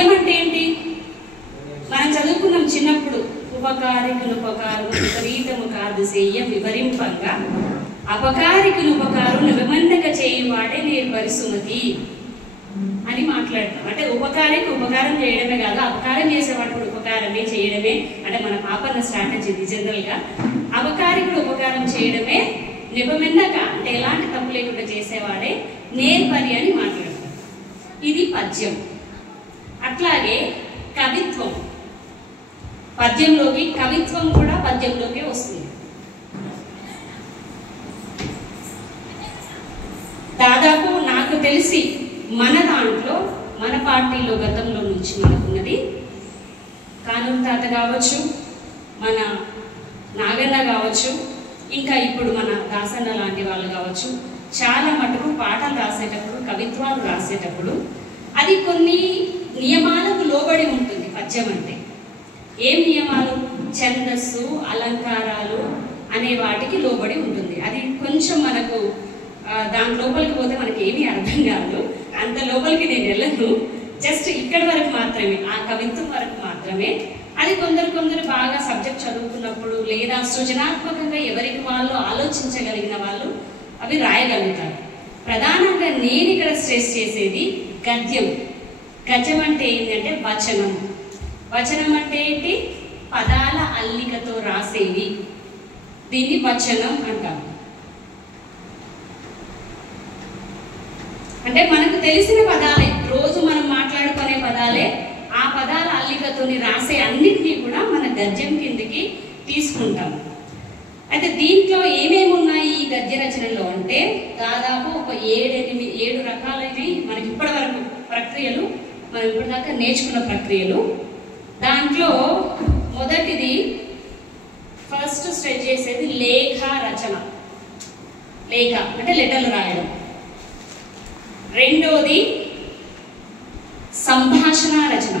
పద్యం అంటే ఏంటి? మనం చదువుకున్నాం చిన్నప్పుడు, ఉపకారికులు ఉపకారం విపరీతము కాదు సేయ వివరింపంగా అపకారికులు ఉపకారం నిబమండక చేయువాడే నేర్పరి సుమతి అని మాట్లాడతాం. అంటే ఉపకారికి ఉపకారం చేయడమే కాదు, అపకారం చేసేవాడు కూడా ఉపకారమే చేయడమే. అంటే మన పాపన్న స్ట్రాటజీ ఇది. జనరల్గా అపకారికుడు ఉపకారం చేయడమే నిబమెన్నక, అంటే ఎలాంటి తప్పు లేకుండా చేసేవాడే నేర్పరి అని మాట్లాడతాం. ఇది పద్యం. అట్లాగే కవిత్వం, పద్యంలోకి కవిత్వం కూడా పద్యంలోకే వస్తుంది. దాదాపు నాకు తెలిసి మన దాంట్లో, మన పార్టీలో గతంలో నుంచి మనకున్నది కానూరు తాత కావచ్చు, మన నాగన్న కావచ్చు, ఇంకా ఇప్పుడు మన దాసన్న లాంటి వాళ్ళు కావచ్చు, చాలా మటుకు పాటలు రాసేటప్పుడు, కవిత్వాలు రాసేటప్పుడు అది కొన్ని నియమాలకు లోబడి ఉంటుంది. పద్యం అంటే ఏం నియమాలు? ఛందస్సు, అలంకారాలు అనే వాటికి లోబడి ఉంటుంది. అది కొంచెం మనకు దాని లోపలికి పోతే మనకి ఏమీ అర్థం కాదు. అంత లోపలికి నేను వెళ్ళను. జస్ట్ ఇక్కడి వరకు మాత్రమే, ఆ కవిత్వం వరకు మాత్రమే. అది కొందరు బాగా సబ్జెక్ట్ చదువుకున్నప్పుడు లేదా సృజనాత్మకంగా ఎవరికి వాళ్ళు ఆలోచించగలిగిన వాళ్ళు అవి రాయగలుగుతారు. ప్రధానంగా నేను ఇక్కడ స్ట్రెస్ చేసేది గద్యం. గద్యం అంటే ఏంటంటే వచనం. వచనం అంటే ఏంటి? పదాల అల్లికతో రాసేవి. దీన్ని వచనం అంటారు. అంటే మనకు తెలిసిన పదాలే, రోజు మనం మాట్లాడుకునే పదాలే, ఆ పదాల అల్లికతోని రాసే అన్నిటినీ కూడా మన గద్యం కిందకి తీసుకుంటాం. అయితే దీంట్లో ఏమేమి ఉన్నాయి ఈ గద్య రచనలో అంటే దాదాపు ఒక 7 రకాలైనవి మనకి ఇప్పటి వరకు ప్రక్రియలు, మనం ఇప్పటిదాకా నేర్చుకున్న ప్రక్రియలు. దాంట్లో మొదటిది ఫస్ట్ స్టేజ్ చేసేది లేఖ రచన. లేఖ అంటే లెటర్లు రాయడం. రెండోది సంభాషణ రచన.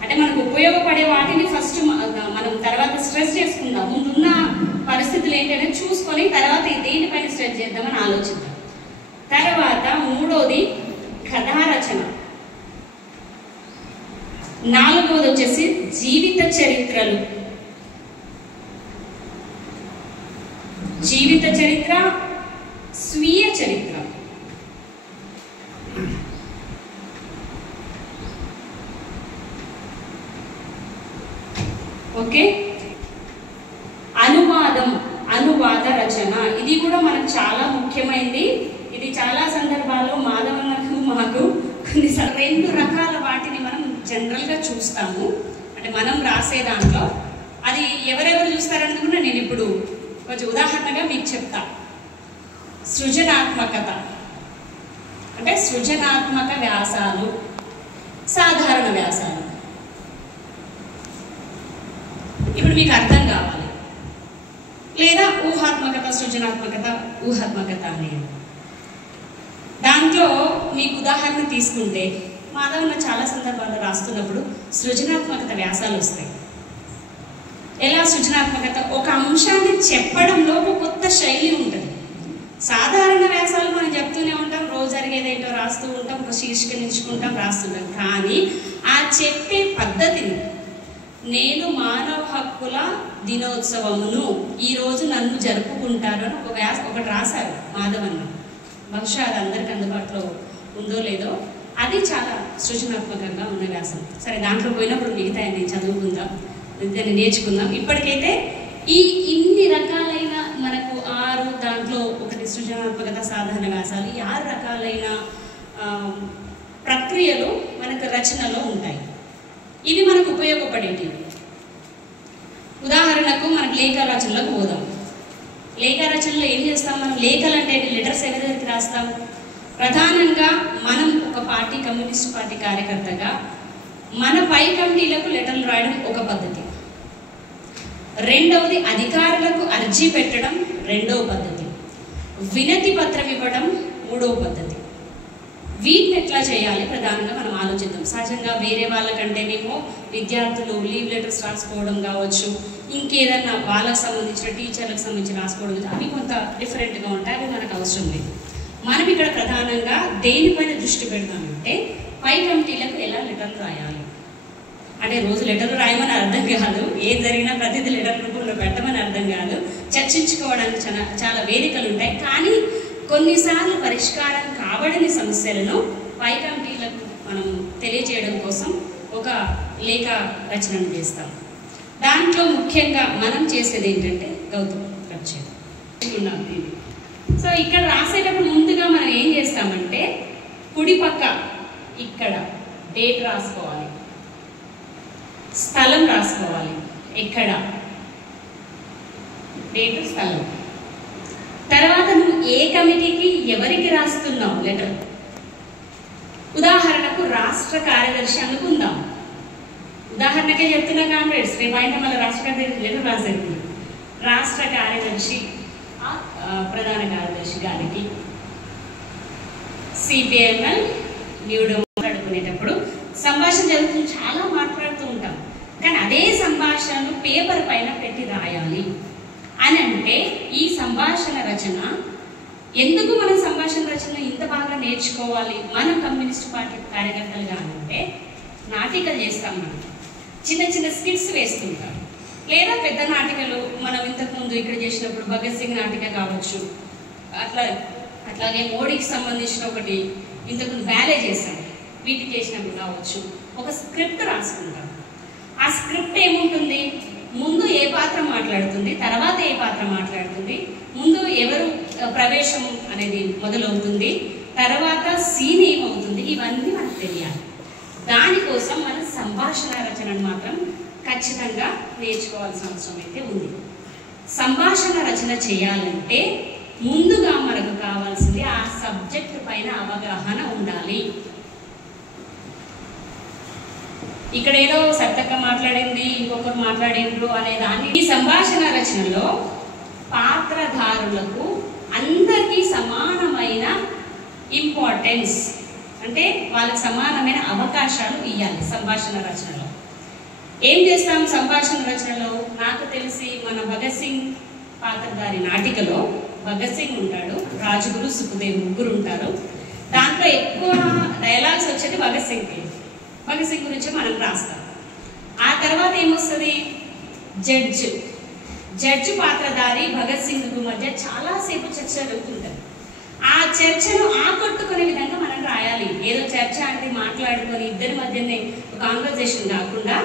అంటే మనకు ఉపయోగపడే వాటిని ఫస్ట్ మనం తర్వాత స్ట్రెస్ చేసుకుందాం. ముందున్న పరిస్థితులు ఏంటంటే చూసుకొని తర్వాత దేనిపైన స్ట్రెస్ చేద్దామని ఆలోచిద్దాం. తర్వాత మూడోది కథా రచన. నాలుగోది వచ్చేసి జీవిత చరిత్రలు. జీవిత చరిత్ర, స్వీయ చరిత్ర. ఓకే. అనువాదం, అనువాద రచన. ఇది కూడా మనకు చాలా ముఖ్యమైనది. ఇది చాలా సందర్భాల్లో మాధవన్నకు మాకు కొన్ని 2 రకాల వాటిని మనం జనరల్గా చూస్తాము. అంటే మనం రాసే దాంట్లో అది ఎవరెవరు చూస్తారనుకున్నా నేను ఇప్పుడు కొంచెం ఉదాహరణగా మీకు చెప్తా. సృజనాత్మకత అంటే సృజనాత్మక వ్యాసాలు, సాధారణ వ్యాసాలు. ఇప్పుడు మీకు అర్థం కావాలి. లేదా ఊహాత్మకత, సృజనాత్మకత, ఊహాత్మకత అనేది. దాంట్లో మీకు ఉదాహరణ తీసుకుంటే మాధవన్న చాలా సందర్భాల్లో రాస్తున్నప్పుడు సృజనాత్మకత వ్యాసాలు వస్తాయి. ఎలా సృజనాత్మకత? ఒక అంశాన్ని చెప్పడంలో ఒక కొత్త శైలి ఉంటుంది. సాధారణ వ్యాసాలు మనం చెప్తూనే ఉంటాం, రోజు జరిగేదేంటో రాస్తూ ఉంటాం, ఒక శీర్షిక నిలుచుకుంటాం, రాస్తుంటాం. కానీ ఆ చెప్పే పద్ధతిని, నేను మానవ హక్కుల దినోత్సవమును ఈరోజు నన్ను జరుపుకుంటారు అని ఒకటి రాశారు మాధవన్న. బహుశా అది అందరికి అందుబాటులో ఉందో లేదో. అది చాలా సృజనాత్మకంగా ఉన్న వ్యాసం. సరే, దాంట్లో పోయినప్పుడు మిగతా నేను చదువుకుందాం, దాన్ని నేర్చుకుందాం. ఇప్పటికైతే ఈ ఇన్ని రకాలైన మనకు 6, దాంట్లో ఒకటి సృజనాత్మకత, సాధారణ వ్యాసాలు, ఈ 6 రకాలైన ప్రక్రియలు మనకు రచనలో ఉంటాయి. ఇవి మనకు ఉపయోగపడేటివి. ఉదాహరణకు మనకు లేఖ రచనలకు పోదాం. లేఖ రచనలో ఏం చేస్తాం మనం? లేఖలు అంటే లెటర్స్ ఎవరికి రాస్తాం? ప్రధానంగా మనం ఒక పార్టీ, కమ్యూనిస్ట్ పార్టీ కార్యకర్తగా మన పై కమిటీలకు లెటర్లు రాయడం ఒక పద్ధతి. రెండవది అధికారులకు అర్జీ పెట్టడం రెండవ పద్ధతి. వినతి పత్రం ఇవ్వడం మూడవ పద్ధతి. వీటిని ఎట్లా చేయాలి ప్రధానంగా మనం ఆలోచిద్దాం. సహజంగా వేరే వాళ్ళకంటేనేమో విద్యార్థులు లీవ్ లెటర్స్ రాసుకోవడం కావచ్చు, ఇంకేదన్నా వాళ్ళకు సంబంధించిన టీచర్లకు సంబంధించి రాసుకోవడం, అవి కొంత డిఫరెంట్గా ఉంటాయి. అవి మనకు అవసరం లేదు. మనం ఇక్కడ ప్రధానంగా దేనిపైన దృష్టి పెడతామంటే పై కమిటీలకు ఎలా లెటర్లు రాయాలి అంటే రోజు లెటర్లు రాయమని అర్థం కాదు, ఏం జరిగినా ప్రతిదీ లెటర్ రూపంలో పెట్టమని అర్థం కాదు. చర్చించుకోవడానికి చాలా వేదికలు ఉంటాయి. కానీ కొన్నిసార్లు పరిష్కారం కాబడని సమస్యలను పై కమిటీలకు మనం తెలియజేయడం కోసం ఒక లేఖ రచనను చేస్తాం. దాంట్లో ముఖ్యంగా మనం చేసేది ఏంటంటే గౌతమ్ రచన. సో ఇక్కడ రాసేటప్పుడు ముందుగా మనం ఏం చేస్తామంటే కుడి పక్క ఇక్కడ డేట్ రాసుకోవాలి, స్థలం రాసుకోవాలి, ఎక్కడ డేటు స్థలం. తర్వాత నువ్వు ఏ కమిటీకి ఎవరికి రాస్తున్నావు లెటర్. ఉదాహరణకు రాష్ట్ర కార్యదర్శి అనుకుందాం. ఉదాహరణకే చెప్తున్నా కామ్రేడ్స్, రేపు ఆయన మళ్ళీ రాష్ట్ర కార్యదర్శి లెటర్ రాసేది. రాష్ట్ర కార్యదర్శి ప్రధాన కార్యదర్శి గారికి సిపిఎంఎల్ న్యూడో మాట్లాడుకునేటప్పుడు సంభాషణ జరుగుతుంది, చాలా మాట్లాడుతూ ఉంటాం. కానీ అదే సంభాషణను పేపర్ పైన పెట్టి రాయాలి అని అంటే ఈ సంభాషణ రచన ఎందుకు మనం సంభాషణ రచన ఇంత బాగా నేర్చుకోవాలి మనం కమ్యూనిస్ట్ పార్టీ కార్యకర్తలుగా అంటే నాటికలు చేస్తాం, మనం చిన్న చిన్న స్కిట్స్ వేస్తుంటాం, లేదా పెద్ద నాటికలు మనం ఇంతకుముందు ఇక్కడ చేసినప్పుడు భగత్ సింగ్ నాటిక కావచ్చు, అట్లాగే మోడీకి సంబంధించిన ఒకటి ఇంతకుముందు బ్యాలే చేశాం, వీటికి చేసినప్పుడు కావచ్చు. ఒక స్క్రిప్ట్ రాసుకుంటాం. ఆ స్క్రిప్ట్ ఏముంటుంది, ముందు ఏ పాత్ర మాట్లాడుతుంది, తర్వాత ఏ పాత్ర మాట్లాడుతుంది, ముందు ఎవరు ప్రవేశం అనేది మొదలవుతుంది, తర్వాత సీన్ ఏమవుతుంది, ఇవన్నీ మనకు తెలియాలి. దానికోసం మనం సంభాషణ రచనను మాత్రం ఖచ్చితంగా నేర్చుకోవాల్సిన అవసరం అయితే ఉంది. సంభాషణ రచన చేయాలంటే ముందుగా మనకు కావాల్సింది ఆ సబ్జెక్ట్ పైన అవగాహన ఉండాలి. ఇక్కడ ఏదో సత్తక్క మాట్లాడింది, ఇంకొకరు మాట్లాడిండ్రు అనే దాన్ని ఈ సంభాషణ రచనలో పాత్రధారులకు అందరికీ సమానమైన ఇంపార్టెన్స్ అంటే వాళ్ళకి సమానమైన అవకాశాలు ఇవ్వాలి. సంభాషణ రచనలో ఏం చేస్తాం? సంభాషణ రచనలో నాకు తెలిసి మన భగత్ సింగ్ పాత్రధారి నాటికలో భగత్ సింగ్ ఉంటాడు, రాజగురు, సుఖదేవ్ ముగ్గురు ఉంటారు. దాంట్లో ఎక్కువ డైలాగ్స్ వచ్చేది భగత్ సింగ్కి. భగత్ సింగ్ గురించి మనం రాస్తాం. ఆ తర్వాత ఏమొస్తుంది? జడ్జి పాత్రధారి భగత్ సింగ్ మధ్య చాలాసేపు చర్చ జరుగుతుంటుంది. ఆ చర్చను ఆకట్టుకునే విధంగా మనం రాయాలి. ఏదో చర్చ అంటే మాట్లాడుకొని ఇద్దరి మధ్యనే కాన్వర్జేషన్ కాకుండా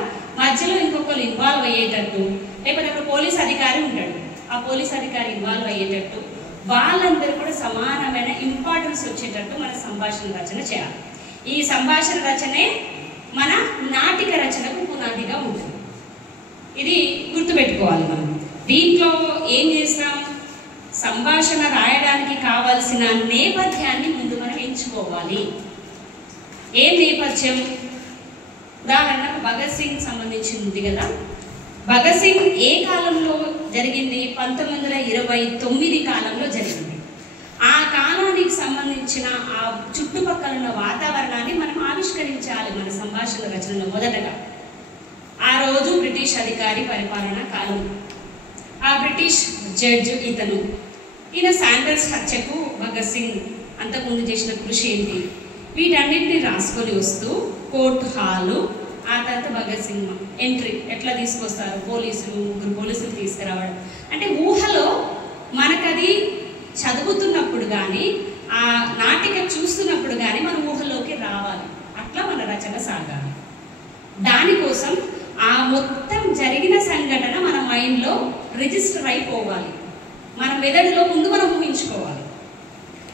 మధ్యలో ఇంకొకరు ఇన్వాల్వ్ అయ్యేటట్టు, లేకపోతే అక్కడ పోలీస్ అధికారి ఉంటాడు, ఆ పోలీస్ అధికారి ఇన్వాల్వ్ అయ్యేటట్టు, వాళ్ళందరూ కూడా సమానమైన ఇంపార్టెన్స్ వచ్చేటట్టు మన సంభాషణ రచన చేయాలి. ఈ సంభాషణ రచనే మన నాటిక రచనకు పునాదిగా ఉంటుంది. ఇది గుర్తుపెట్టుకోవాలి మనం. దీంట్లో ఏం చేస్తాం? సంభాషణ రాయడానికి కావాల్సిన నేపథ్యాన్ని ముందు మనం ఎంచుకోవాలి. ఏ నేపథ్యం? ఉదాహరణకు భగత్ సింగ్ సంబంధించింది కదా. భగత్ సింగ్ ఏ కాలంలో జరిగింది? 1929 కాలంలో జరిగింది. ఆ కాలానికి సంబంధించిన ఆ చుట్టుపక్కల ఉన్న వాతావరణాన్ని మనం ఆవిష్కరించాలి మన సంభాషణ రచనలో. మొదటగా ఆ రోజు బ్రిటిష్ అధికారి పరిపాలన కాలం, ఆ బ్రిటిష్ జడ్జి ఈయన శాండర్స్ హత్యకు భగత్ సింగ్ అంతకుముందు చేసిన కృషి ఏంటి, వీటన్నిటిని రాసుకొని వస్తూ కోర్టు హాలు, ఆ తర్వాత భగత్ సింగ్ ఎంట్రీ ఎట్లా తీసుకొస్తారు, ముగ్గురు పోలీసులు తీసుకురావడం. అంటే ఊహలో మనకది చదువుతున్నప్పుడు కానీ ఆ నాటిక చూస్తున్నప్పుడు కానీ మన ఊహలోకి రావాలి. అట్లా మన రచన సాగాలి. దానికోసం ఆ మొత్తం జరిగిన సంఘటన మన మైండ్లో రిజిస్టర్ అయిపోవాలి. మన మెదడులో ముందు మనం ఊహించుకోవాలి.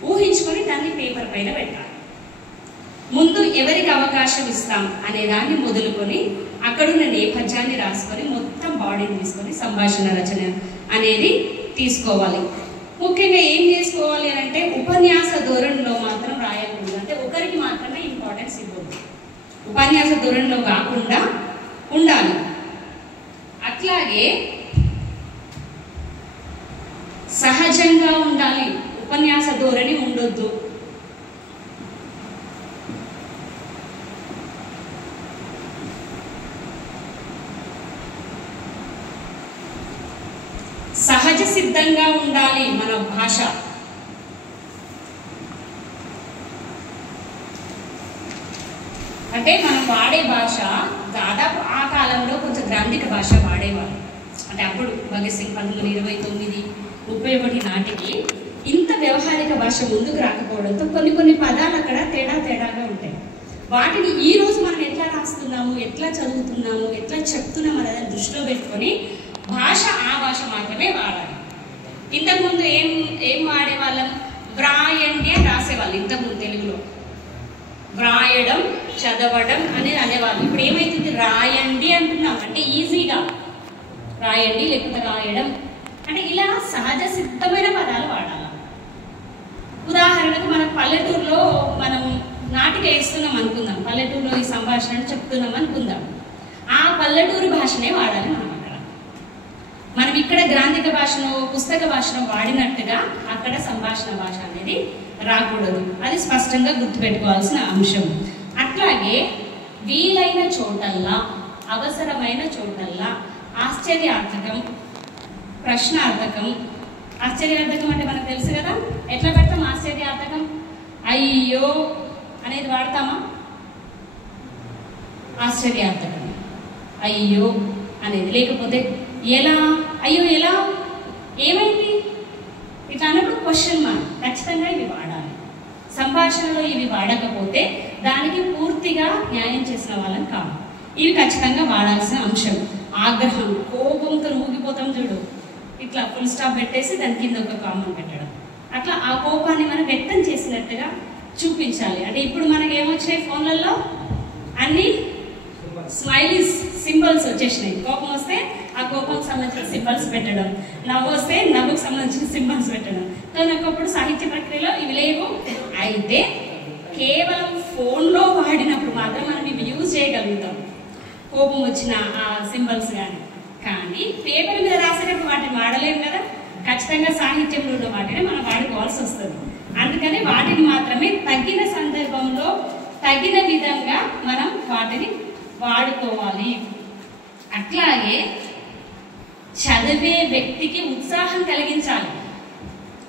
ఊహించుకొని దాన్ని పేపర్ పైన పెట్టాలి. ముందు ఎవరికి అవకాశం ఇస్తాం అనే దాన్ని మొదలుకొని అక్కడున్న నేపథ్యాన్ని రాసుకొని మొత్తం బాడీని తీసుకొని సంభాషణ రచన అనేది తీసుకోవాలి. ముఖ్యంగా ఏం చేసుకోవాలి అని అంటే ఉపన్యాస ధోరణిలో మాత్రం రాయకూడదు. అంటే ఒకరికి మాత్రమే ఇంపార్టెన్స్ ఇవ్వద్దు, ఉపన్యాస ధోరణిలో కాకుండా ఉండాలి. అట్లాగే సహజంగా ఉండాలి, ఉపన్యాస ధోరణి ఉండొద్దు. సహజ సిద్ధంగా ఉండాలి మన భాష. అంటే మనం వాడే భాష దాదాపు ఆ కాలంలో కొంచెం గ్రాంధిక భాష వాడేవారు. అంటే అప్పుడు భగత్ సింగ్ 1929, 31 నాటికి ఇంత వ్యవహారిక భాష ముందుకు రాకపోవడంతో కొన్ని పదాలు అక్కడ తేడాగా ఉంటాయి. వాటిని ఈ రోజు మనం ఎట్లా రాస్తున్నాము, ఎట్లా చదువుతున్నాము, ఎట్లా చెప్తున్నాము అనేది దృష్టిలో పెట్టుకొని భాష ఆ భాష మాత్రమే వాడాలి. ఇంతకుముందు ఏం వాడేవాళ్ళం, వ్రాయండి అని రాసేవాళ్ళు. ఇంతకుముందు తెలుగులో వ్రాయడం, చదవడం అనేది అనేవాళ్ళు. ఇప్పుడు ఏమైతుంది, రాయండి అంటున్నాం. అంటే ఈజీగా రాయండి లేకపోతే రాయడం, అంటే ఇలా సహజ సిద్ధమైన పదాలు వాడాలి. ఉదాహరణకు మన పల్లెటూరులో మనం నాటిక వేస్తున్నాం అనుకుందాం, పల్లెటూరులో ఈ సంభాషణ చెప్తున్నాం అనుకుందాం, ఆ పల్లెటూరు భాషనే వాడాలి మనం. మనం ఇక్కడ గ్రాంధిక భాషను, పుస్తక భాషను వాడినట్టుగా అక్కడ సంభాషణ భాష అనేది రాకూడదు. అది స్పష్టంగా గుర్తుపెట్టుకోవాల్సిన అంశం. అట్లాగే వీలైన చోటల్లా, అవసరమైన చోటల్లా ఆశ్చర్యార్థకం, ప్రశ్నార్థకం. ఆశ్చర్యార్థకం అంటే మనకు తెలుసు కదా, ఎట్లా పెడతాం ఆశ్చర్యార్థకం, అయ్యో అనేది వాడతామా? ఆశ్చర్యార్థకం అయ్యో అనేది. లేకపోతే ఎలా, అయ్యో ఎలా, ఏమైంది, ఇట్లా అన్నప్పుడు క్వశ్చన్ మార్క్. ఖచ్చితంగా ఇవి వాడాలి. సంభాషణలో ఇవి వాడకపోతే దానికి పూర్తిగా న్యాయం చేసిన వాళ్ళని కాదు. ఇవి ఖచ్చితంగా వాడాల్సిన అంశం. ఆగ్రహం, కోపంతో ఊగిపోతాం చూడు, ఇట్లా ఫుల్ స్టాప్ పెట్టేసి దాని కింద ఒక కామన్ పెట్టడం, అట్లా ఆ కోపాన్ని మనం వ్యక్తం చేసినట్టుగా చూపించాలి. అంటే ఇప్పుడు మనకి ఏమొచ్చినాయి, ఫోన్లలో అన్ని స్మైలీస్ సింబల్స్ వచ్చేసినాయి. కోపం వస్తే ఆ కోపంకి సంబంధించిన సింబల్స్ పెట్టడం, నవ్వు వస్తే నవ్వుకు సంబంధించిన సింబల్స్ పెట్టడం. ఒకప్పుడు సాహిత్య ప్రక్రియలో ఇవి లేవు. అయితే కేవలం ఫోన్లో వాడినప్పుడు మాత్రం మనం ఇవి యూజ్ చేయగలుగుతాం, కోపం వచ్చిన ఆ సింబల్స్ కానీ పేపర్ మీద రాసేటప్పుడు వాటిని వాడలేము కదా. ఖచ్చితంగా సాహిత్యంలో ఉన్న వాటిని మనం వాడుకోవాల్సి వస్తుంది. అందుకని వాటిని మాత్రమే తగిన సందర్భంలో తగిన విధంగా మనం వాటిని వాడుకోవాలి. అట్లాగే చదివే వ్యక్తికి ఉత్సాహం కలిగించాలి.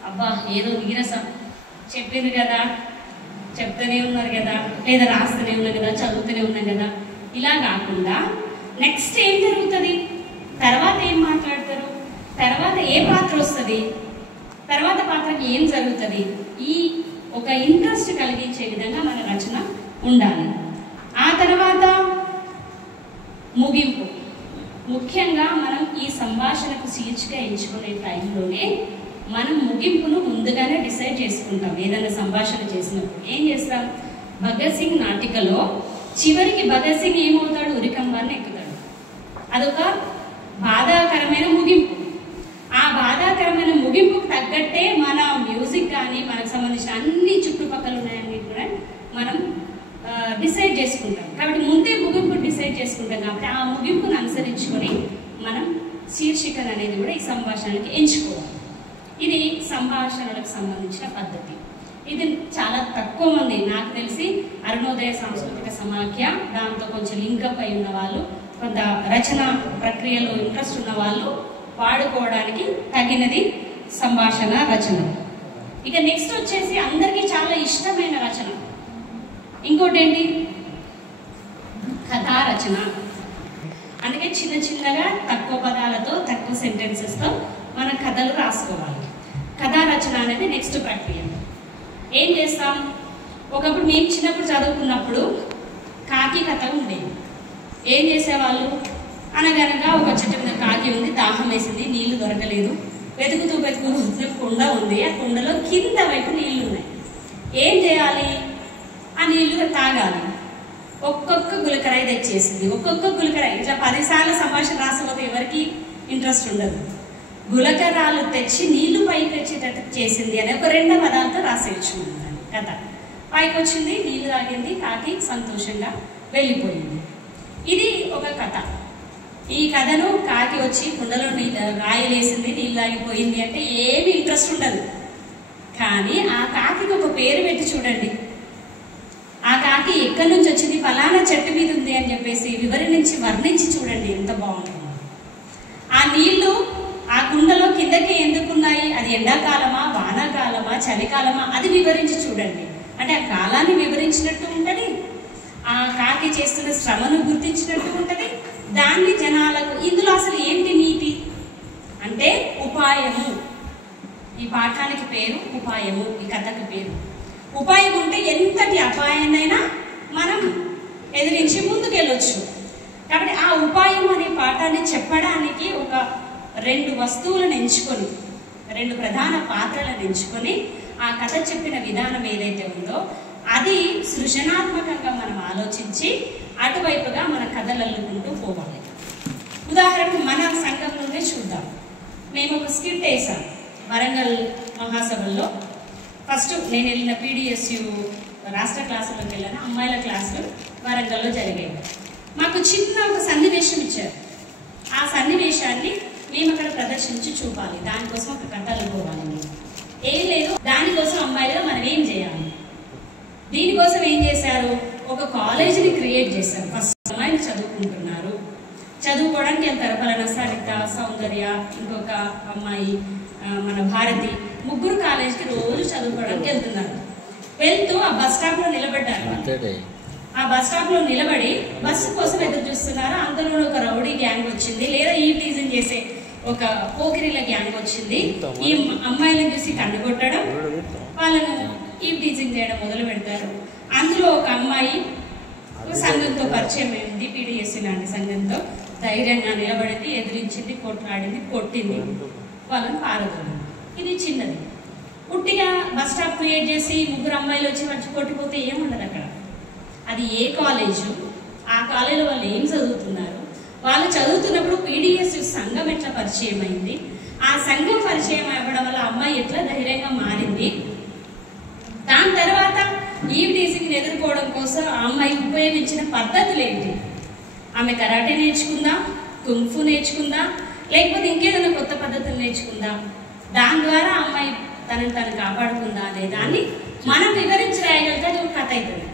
అబ్బా ఏదో నీరసం, చెప్పింది కదా, చెప్తూనే ఉన్నారు కదా, లేదా రాస్తూనే ఉన్నారు కదా, చదువుతూనే ఉన్నాం కదా, ఇలా కాకుండా నెక్స్ట్ ఏం జరుగుతుంది, తర్వాత ఏం మాట్లాడతారు, తర్వాత ఏ పాత్ర వస్తుంది, తర్వాత పాత్రకి ఏం జరుగుతుంది, ఈ ఒక ఇంట్రెస్ట్ కలిగించే విధంగా మన రచన ఉండాలి. ఆ తర్వాత ముగింపు. ముఖ్యంగా మనం ఈ సంభాషణకు శీర్షిక ఎంచుకునే టైంలోనే మనం ముగింపును ముందుగానే డిసైడ్ చేసుకుంటాం. ఏదైనా సంభాషణ చేసినప్పుడు ఏం చేస్తాం, భగత్ సింగ్ నాటికలో చివరికి భగత్ సింగ్ ఏమవుతాడు, ఉరికంబాన్ని ఎక్కుతాడు. అదొక బాధాకరమైన ముగింపు. ఆ బాధాకరమైన ముగింపుకు తగ్గట్టే మన మ్యూజిక్ కానీ మనకు సంబంధించిన అన్ని చుట్టుపక్కల ఉన్నాయని కూడా మనం డిసైడ్ చేసుకుంటాం. కాబట్టి ముందే ముగింపు డిసైడ్ చేసుకుంటాం. కాబట్టి ఆ ముగింపును అనుసరించుకొని మనం శీర్షికను అనేది కూడా ఈ సంభాషణకి ఎంచుకోవాలి. ఇది సంభాషణలకు సంబంధించిన పద్ధతి. ఇది చాలా తక్కువ మంది, నాకు తెలిసి అరుణోదయ సాంస్కృతిక సమాఖ్య, దాంతో కొంచెం లింకప్ అయి ఉన్న వాళ్ళు, కొంత రచన ప్రక్రియలో ఇంట్రెస్ట్ ఉన్న వాళ్ళు వాడుకోవడానికి తగినది సంభాషణ రచన. ఇక నెక్స్ట్ వచ్చేసి అందరికీ చాలా ఇష్టమైన రచన ఇంకోటి ఏంటి, కథా రచన. అందుకే చిన్నగా తక్కువ పదాలతో, తక్కువ సెంటెన్సెస్తో మన కథలు రాసుకోవాలి. కథా రచన అనేది నెక్స్ట్ ప్రక్రియ. ఏం చేస్తాం, ఒకప్పుడు మేము చిన్నప్పుడు చదువుకున్నప్పుడు కాకి కథ ఉండేది. ఏం చేసేవాళ్ళు, అనగనగా ఒక చెట్టు మీద కాకి ఉంది, దాహం వేసింది, నీళ్లు దొరకలేదు, వెతుకుతూ కుండ ఉంది, ఆ కుండలో కింద వైపు నీళ్లు ఉన్నాయి. ఏం చేయాలి, ఆ నీళ్లు తాగాలి. ఒక్కొక్క గులకరాయి తెచ్చేసింది, ఒక్కొక్క గులకరాయి. ఇట్లా 10 సార్లు సంభాషణ రాకపోతే ఎవరికి ఇంట్రెస్ట్ ఉండదు. గులకరాలు తెచ్చి నీళ్లు పైకి వచ్చేటట్టు చేసింది అని ఒక 2 పదాలతో రాసేయచ్చు కథ. పైకి వచ్చింది, నీళ్లు తాగింది, కాకి సంతోషంగా వెళ్ళిపోయింది. ఇది ఒక కథ. ఈ కథను కాకి వచ్చి కుండలో రాయలేసింది, నీళ్ళు ఆగిపోయింది అంటే ఏమి ఇంట్రెస్ట్ ఉండదు. కానీ ఆ కాకికి ఒక పేరు పెట్టి చూడండి, ఆ కాకి ఎక్కడి నుంచి వచ్చింది, ఫలానా చెట్టు మీద ఉంది అని చెప్పేసి వర్ణించి చూడండి, ఎంత బాగుంటుందో. ఆ నీళ్లు ఆ కుండలో కిందకి ఎందుకున్నాయి, అది ఎండాకాలమా, వానాకాలమా, చలికాలమా, అది వివరించి చూడండి. అంటే ఆ కాలాన్ని వివరించినట్టు ఉంటుంది, ఆ కాకి చేస్తున్న శ్రమను గుర్తించినట్టు ఉంటుంది. దాన్ని జనాలకు ఇందులో అసలు ఏంటి నీతి అంటే ఉపాయము. ఈ పాఠానికి పేరు ఉపాయము, ఈ కథకి పేరు. ఉపాయం ఉంటే ఎంతటి అపాయాన్నైనా మనం ఎదిరించి ముందుకెళ్ళొచ్చు. కాబట్టి ఆ ఉపాయం అనే పాఠాన్ని చెప్పడానికి ఒక 2 వస్తువులను ఎంచుకొని, 2 ప్రధాన పాత్రలను ఎంచుకొని ఆ కథ చెప్పిన విధానం ఏదైతే ఉందో అది సృజనాత్మకంగా మనం ఆలోచించి అటువైపుగా మన కథలు అల్లుకుంటూ పోవాలి. ఉదాహరణకు మన సంఘం నుండే చూద్దాం. మేము ఒక స్కిట్ వేసాం వరంగల్ మహాసభల్లో. ఫస్ట్ నేను వెళ్ళిన PDSU రాష్ట్ర క్లాసులోకి వెళ్ళాను. అమ్మాయిల క్లాసులు వరంగల్లో జరిగాయి. మాకు చిన్న ఒక సన్నివేశం ఇచ్చారు. ఆ సన్నివేశాన్ని మేము అక్కడ ప్రదర్శించి చూపాలి. దానికోసం ఒక కథ అనుకోవాలి. ఏం లేదు, దానికోసం అమ్మాయిలుగా మనం ఏం చేయాలి? దీనికోసం ఏం చేశారు, ఒక కాలేజీని క్రియేట్ చేశారు. ఫస్ట్ అమ్మాయిలు చదువుకుంటున్నారు, చదువుకోవడానికి వెళ్తారు. పలానా సరిత, సౌందర్య, ఇంకొక అమ్మాయి మన భారతి, ముగ్గురు కాలేజీకి రోజు చదువుకోవడానికి వెళ్తున్నారు. వెళ్తూ ఆ బస్ స్టాప్ లో నిలబడ్డారు. ఆ బస్ స్టాప్ లో నిలబడి బస్సు కోసం ఎదురు చూస్తున్నారు. అందులో ఒక రౌడీ గ్యాంగ్ వచ్చింది, లేదా ఈ టీజింగ్ చేసే ఒక పోకిరీల గ్యాంగ్ వచ్చింది. ఈ అమ్మాయిలను చూసి కన్నుకొట్టడం, వాళ్ళను ఈ టీజింగ్ చేయడం మొదలు పెడతారు. అందులో ఒక అమ్మాయి సంఘంతో పరిచయం అయింది, PDSU లాంటి సంఘంతో. ధైర్యంగా నిలబడింది, ఎదిరించింది, కొట్లాడింది, కొట్టింది, వాళ్ళని పారదోలింది. ఇది చిన్నది. పుట్టిగా బస్ స్టాప్ క్రియేట్ చేసి ముగ్గురు అమ్మాయిలు వచ్చి మంచి కొట్టిపోతే ఏముండదు అక్కడ. అది ఏ కాలేజు, ఆ కాలేజీలో వాళ్ళు ఏం చదువుతున్నారు, వాళ్ళు చదువుతున్నప్పుడు PDSU సంఘం ఎట్లా పరిచయం అయింది, ఆ సంఘం పరిచయం అవ్వడం వల్ల అమ్మాయి ఎట్లా ధైర్యంగా మారింది, దాని తర్వాత ఈ టీజింగ్ని ఎదుర్కోవడం కోసం ఆ అమ్మాయి ఉపయోగించిన పద్ధతులు ఏంటి, ఆమె కరాటే నేర్చుకుందా, కుంఫు నేర్చుకుందా, లేకపోతే ఇంకేదైనా కొత్త పద్ధతులు నేర్చుకుందా, దాని ద్వారా అమ్మాయి తనని తను కాపాడుకుందా అనే దాన్ని మనం వివరించి రాయగలిగితే అది ఒక కథ అవుతుంది.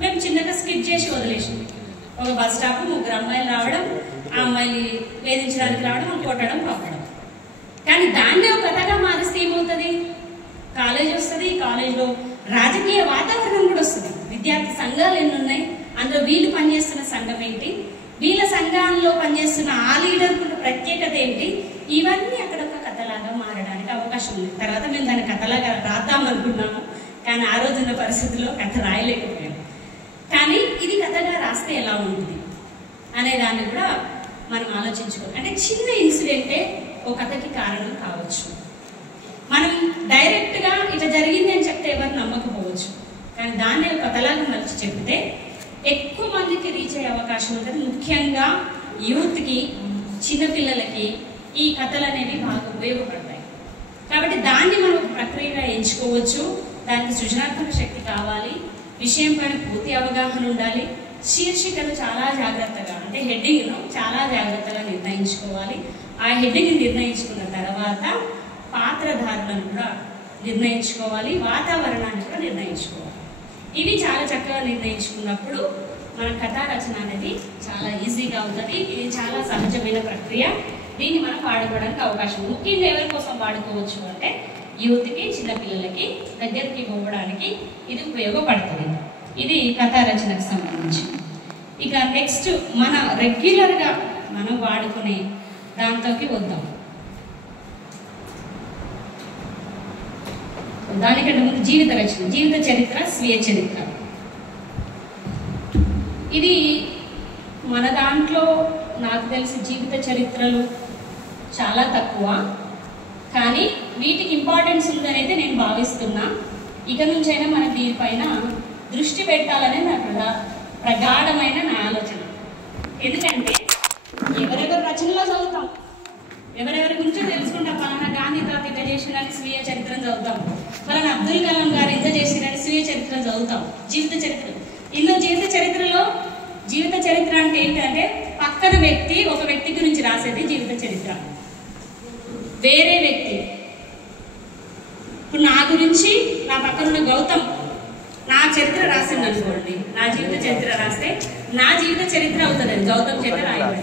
మేము చిన్నగా స్కిట్ చేసి వదిలేసింది. ఒక బస్ స్టాప్, ముగ్గురు అమ్మాయిలు రావడం, ఆ అమ్మాయిని వేధించడానికి రావడం, వాళ్ళు కొట్టడం, పంపడం. కానీ దాన్ని ఒక కథగా మారిస్తే ఏమవుతుంది, కాలేజ్ వస్తుంది. కాలేజ్లో రాజకీయ వాతావరణం కూడా వస్తుంది. విద్యార్థి సంఘాలు ఎన్ని ఉన్నాయి, అందులో వీళ్ళు పనిచేస్తున్న సంఘం ఏంటి, వీళ్ళ సంఘాల్లో పనిచేస్తున్న ఆ లీడర్కు ప్రత్యేకత ఏంటి, ఇవన్నీ అక్కడ ఒక కథలాగా మారడానికి అవకాశం ఉంది. తర్వాత మేము దాన్ని కథలాగా రాద్దాం అనుకున్నాము, కానీ ఆ రోజున్న పరిస్థితుల్లో కథ రాయలేకపోయాము. కానీ ఇది కథగా రాస్తే ఎలా ఉంటుంది అనే దాన్ని కూడా మనం ఆలోచించుకోవాలి. అంటే చిన్న ఇన్సిడెంటే ఒక కథకి కారణం కావచ్చు. మనం డైరెక్ట్గా ఇట్లా జరిగింది అని చెప్తే ఎవరు నమ్మకపోవచ్చు, కానీ దాన్ని ఒక కథలాగా మలిచి చెప్తే ఎక్కువ మందికి రీచ్ అయ్యే అవకాశం ఉంటుంది. ముఖ్యంగా యూత్కి, చిన్నపిల్లలకి ఈ కథలు అనేవి బాగా ఉపయోగపడతాయి. కాబట్టి దాన్ని మనం ఒక ప్రక్రియగా ఎంచుకోవచ్చు. దానికి సృజనాత్మక శక్తి కావాలి, విషయం పైన పూర్తి అవగాహన ఉండాలి, శీర్షికను చాలా జాగ్రత్తగా, అంటే హెడ్డింగ్ను చాలా జాగ్రత్తగా నిర్ణయించుకోవాలి. ఆ హెడ్డింగ్ నిర్ణయించుకున్న తర్వాత పాత్రధారులను కూడా నిర్ణయించుకోవాలి, వాతావరణాన్ని కూడా నిర్ణయించుకోవాలి. ఇవి చాలా చక్కగా నిర్ణయించుకున్నప్పుడు మన కథా రచన అనేది చాలా ఈజీగా అవుతుంది. ఇది చాలా సహజమైన ప్రక్రియ. దీన్ని మనం వాడుకోవడానికి అవకాశం. ముఖ్యంగా ఎవరి కోసం వాడుకోవచ్చు అంటే యూత్కి, చిన్నపిల్లలకి దగ్గరికి పోవడానికి ఇది ఉపయోగపడుతుంది. ఇది కథా రచనకు సంబంధించి. ఇక నెక్స్ట్ మన రెగ్యులర్గా మనం వాడుకునే దాంట్లోకి వద్దాం. దానికంటే ముందు జీవిత రచన, జీవిత చరిత్ర, స్వీయ చరిత్ర. ఇది మన దాంట్లో నాకు తెలిసి జీవిత చరిత్రలు చాలా తక్కువ, కానీ వీటికి ఇంపార్టెన్స్ ఉందని అయితే నేను భావిస్తున్నా. ఇక నుంచైనా మనం దీనిపైన దృష్టి పెట్టాలనే నా ప్రగాఢమైన నా ఆలోచన. ఎందుకంటే ఎవరెవరి రచనలో చదువుతాం, ఎవరెవరి గురించో తెలుసుకుంటాం. పలానా గాంధీ తాత ఇంత చేసినని స్వీయ చరిత్రను చదువుతాం, పలానా అబ్దుల్ కలాం గారు ఇంత చేసినని స్వీయ చరిత్రను చదువుతాం. జీవిత చరిత్ర, ఇందులో జీవిత చరిత్రలో జీవిత చరిత్ర అంటే ఏంటంటే పక్కన వ్యక్తి, ఒక వ్యక్తి గురించి రాసేది జీవిత చరిత్ర. వేరే వ్యక్తి, ఇప్పుడు నా గురించి నా పక్కనున్న గౌతమ్ నా చరిత్ర రాసింది అనుకోండి, నా జీవిత చరిత్ర రాస్తే నా జీవిత చరిత్ర అవుతుంది, అది గౌతమ్ చేత రాయబడి.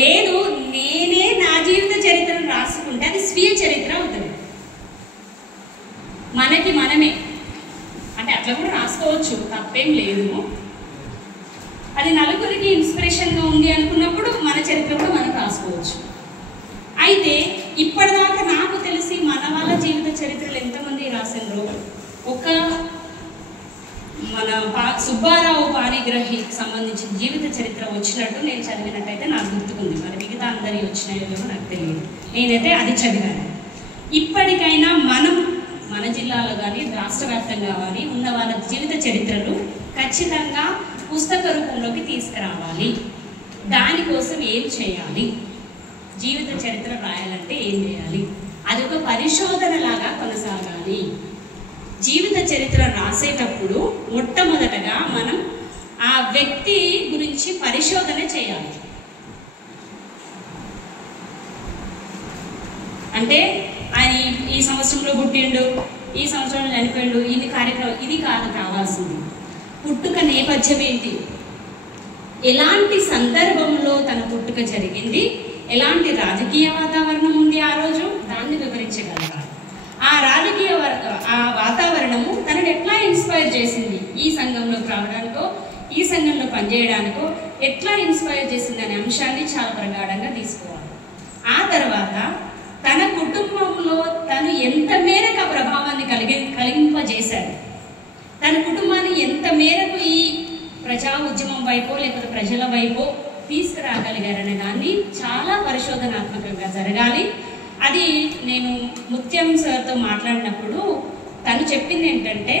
లేదు, నేనే నా జీవిత చరిత్రను రాసుకుంటే అది స్వీయ చరిత్ర అవుతుంది. మనకి మనమే, అంటే అట్లా కూడా రాసుకోవచ్చు, తప్పేం లేదు. అది నలుగురికి ఇన్స్పిరేషన్గా ఉంది అనుకున్నప్పుడు మన చరిత్ర కూడా మనం రాసుకోవచ్చు. అయితే ఇప్పటిదాకా నాకు తెలిసి మన వాళ్ళ జీవిత చరిత్రలు ఎంతమంది రాసిండ్రో, ఒక మన సుబ్బారావు పాణిగ్రాహికి సంబంధించిన జీవిత చరిత్ర వచ్చినట్టు నేను చదివినట్టయితే నాకు గుర్తుకుంది. మరి మిగతా అందరి వచ్చినాయో నాకు తెలియదు, నేనైతే అది చదివాను. ఇప్పటికైనా మనం మన జిల్లాలో కానీ రాష్ట్ర వ్యాప్తంగా కానీ ఉన్న వాళ్ళ జీవిత చరిత్రలు ఖచ్చితంగా పుస్తక రూపంలోకి తీసుకురావాలి. దానికోసం ఏం చేయాలి, జీవిత చరిత్ర రాయాలంటే ఏం చేయాలి, అది ఒక పరిశోధనలాగా కొనసాగాలి. జీవిత చరిత్ర రాసేటప్పుడు మొట్టమొదటగా మనం ఆ వ్యక్తి గురించి పరిశోధన చేయాలి. అంటే ఆయన ఈ సంవత్సరంలో పుట్టిండు, ఈ సంవత్సరంలో చనిపోయిండు, ఇది కార్యక్రమం, ఇది కాదు కావాల్సింది. పుట్టుక నేపథ్యం ఏంటి, ఎలాంటి సందర్భంలో తన పుట్టుక జరిగింది, ఎలాంటి రాజకీయ వాతావరణం ఉంది ఆ రోజు, దాన్ని వివరించగలగాలి. ఆ రాజకీయ ఆ వాతావరణము తనని ఎట్లా ఇన్స్పైర్ చేసింది, ఈ సంఘంలోకి రావడానికో ఈ సంఘంలో పనిచేయడానికో ఎట్లా ఇన్స్పైర్ చేసింది అనే అంశాన్ని చాలా ప్రగాఢంగా తీసుకోవాలి. ఆ తర్వాత తన కుటుంబంలో తను ఎంత మేరకు ఆ ప్రభావాన్ని కలిగింపజేశాడు, తన కుటుంబాన్ని ఎంత మేరకు ఈ ప్రజా ఉద్యమం వైపో లేకపోతే ప్రజల వైపో తీసుకురాగలిగారనే దాన్ని చాలా పరిశోధనాత్మకంగా జరగాలి. అది నేను ముత్యం సార్తో మాట్లాడినప్పుడు తను చెప్పింది ఏంటంటే,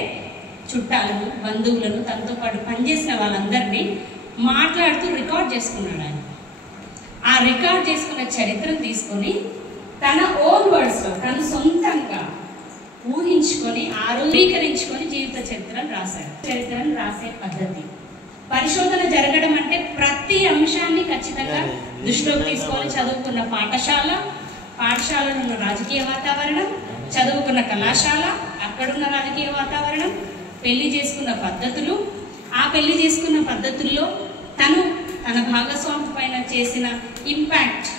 చుట్టాలను, బంధువులను, తనతో పాటు పనిచేసిన వాళ్ళందరినీ మాట్లాడుతూ రికార్డ్ చేసుకున్నాడు ఆయన. ఆ రికార్డ్ చేసుకున్న చరిత్రను తీసుకొని తన ఓన్ వర్డ్స్లో తను సొంతంగా ఊహించుకొని ఆరోగ్యకరించుకొని జీవిత చరిత్రను రాశాడు. చరిత్రను రాసే పద్ధతి పరిశోధన జరగడం అంటే ప్రతి అంశాన్ని ఖచ్చితంగా దృష్టిలోకి తీసుకోవాలి. చదువుకున్న పాఠశాలలో ఉన్న రాజకీయ వాతావరణం, చదువుకున్న కళాశాల అక్కడున్న రాజకీయ వాతావరణం, పెళ్లి చేసుకున్న పద్ధతులు, ఆ పెళ్లి చేసుకున్న పద్ధతుల్లో తన భాగస్వామి పైన చేసిన ఇంపాక్ట్,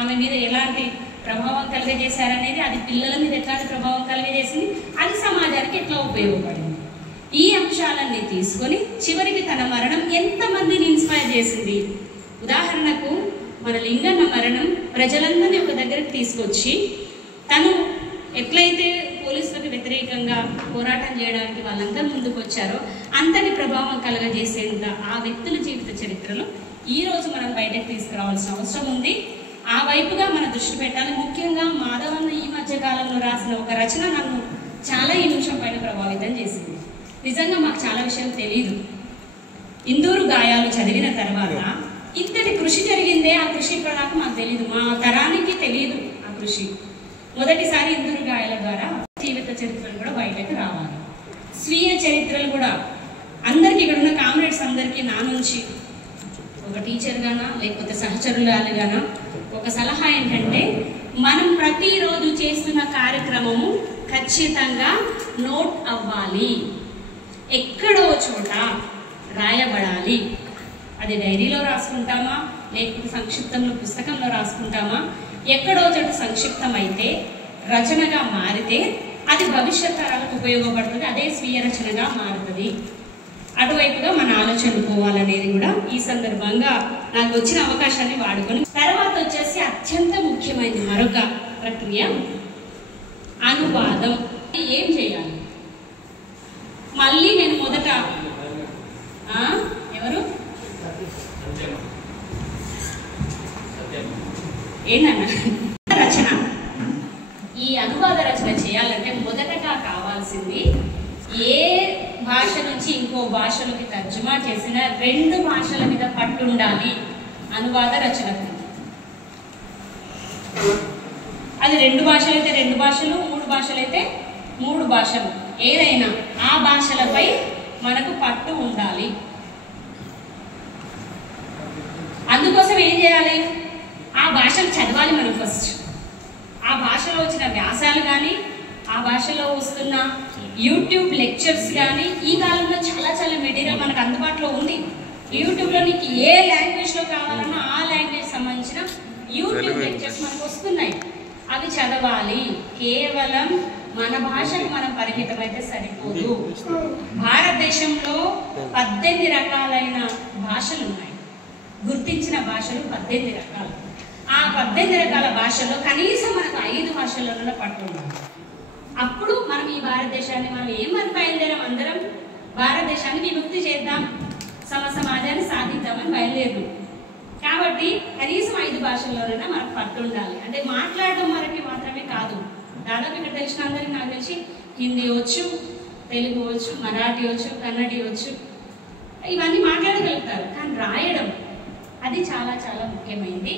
ఆమె మీద ఎలాంటి ప్రభావం కలిగజేశారనేది, అది పిల్లల మీద ఎట్లాంటి ప్రభావం కలిగజేసింది, అది సమాజానికి ఎట్లా ఉపయోగపడింది, ఈ అంశాలన్నీ తీసుకొని చివరికి తన మరణం ఎంతమందిని ఇన్స్పైర్ చేసింది. ఉదాహరణకు మన లింగన్న మరణం ప్రజలందరినీ ఒక దగ్గరకు తీసుకొచ్చి తను ఎట్లయితే పోలీసులకు వ్యతిరేకంగా పోరాటం చేయడానికి వాళ్ళందరూ ముందుకు వచ్చారో అంతటి ప్రభావం కలగజేసేంత ఆ వ్యక్తుల జీవిత చరిత్రలు ఈరోజు మనం బయటకు తీసుకురావాల్సిన అవసరం ఉంది. ఆ వైపుగా మన దృష్టి పెట్టాలి. ముఖ్యంగా మాధవన్న ఈ మధ్య కాలంలో రాసిన ఒక రచన నన్ను చాలా ఈ నిమిషం పైన ప్రభావితం చేసింది. నిజంగా మాకు చాలా విషయం తెలియదు. ఇందూరు గాయాలు చదివిన తర్వాత ఇంతటి కృషి జరిగిందే, ఆ కృషి ఇప్పటిదాకా మాకు తెలియదు, మా తరానికి తెలియదు ఆ కృషి. మొదటిసారి ఇందూరు గాయాల ద్వారా జీవిత చరిత్రలు కూడా బయటకు రావాలి. స్వీయ చరిత్రలు కూడా అందరికీ, ఇక్కడ ఉన్న కామ్రేడ్స్ అందరికీ నా నుంచి ఒక టీచర్ గానా లేకపోతే సహచరులుగానా ఒక సలహా ఏంటంటే, మనం ప్రతిరోజు చేస్తున్న కార్యక్రమము ఖచ్చితంగా నోట్ అవ్వాలి, ఎక్కడో చోట రాయబడాలి. అది డైరీలో రాసుకుంటామా లేకపోతే సంక్షిప్తంలో పుస్తకంలో రాసుకుంటామా, ఎక్కడో చోట సంక్షిప్తం అయితే రచనగా మారితే అది భవిష్యత్ తరాలకు ఉపయోగపడుతుంది, అదే స్వీయ రచనగా మారుతుంది. అటువైపుగా మన ఆలోచనలు పోవాలనేది కూడా ఈ సందర్భంగా నాకు వచ్చిన అవకాశాన్ని వాడుకొని. తర్వాత వచ్చేసి అత్యంత ముఖ్యమైనది మరొక ప్రక్రియ అనువాదం. ఏం చేయాలి? మళ్ళీ నేను మొదట ఎవరు ఏంటన్నా రచన, ఈ అనువాద రచన చేయాలంటే మొదటగా కావాల్సింది ఏ భాష నుంచి ఇంకో భాషలోకి తర్జుమా చేసిన 2 భాషల మీద పట్టుండాలి అనువాద రచనకు. అది 2 భాషలైతే 2 భాషలు, 3 భాషలైతే 3 భాషలు, ఏదైనా ఆ భాషలపై మనకు పట్టు ఉండాలి. అందుకోసం ఏం చేయాలి? ఆ భాషను చదవాలి మనం ఫస్ట్. ఆ భాషలో వచ్చిన వ్యాసాలు కానీ, ఆ భాషలో వస్తున్న యూట్యూబ్ లెక్చర్స్ కానీ, ఈ కాలంలో చాలా చాలా మెటీరియల్ మనకు అందుబాటులో ఉంది. యూట్యూబ్లో నీకు ఏ లాంగ్వేజ్లో కావాలన్నా ఆ లాంగ్వేజ్ సంబంధించిన యూట్యూబ్ లెక్చర్స్ మనకు వస్తున్నాయి. అవి చదవాలి. కేవలం మన భాషకు మనం పరిమితమైతే సరిపోదు. భారతదేశంలో 18 రకాలైన భాషలు ఉన్నాయి. గుర్తించిన భాషలు 18 రకాలు. ఆ 18 రకాల భాషల్లో కనీసం మనకు 5 భాషలలో పట్టున్నాం. అప్పుడు మనం ఈ భారతదేశాన్ని మనం ఏం బయలుదేరాం, అందరం భారతదేశాన్ని విముక్తి చేద్దాం, సమాజాన్ని సాధిద్దామని బయలుదేరాం. కాబట్టి కనీసం 5 భాషల్లోనైనా మనకు పట్టుండాలి. అంటే మాట్లాడడం మనకి మాత్రమే కాదు, దాదాపు ఇక్కడ తెలిసిన అందరికీ నాకు తెలిసి హిందీ వచ్చు, తెలుగు వచ్చు, మరాఠీ వచ్చు, కన్నడి వచ్చు, ఇవన్నీ మాట్లాడగలుగుతారు. కానీ రాయడం అది చాలా చాలా ముఖ్యమైనది.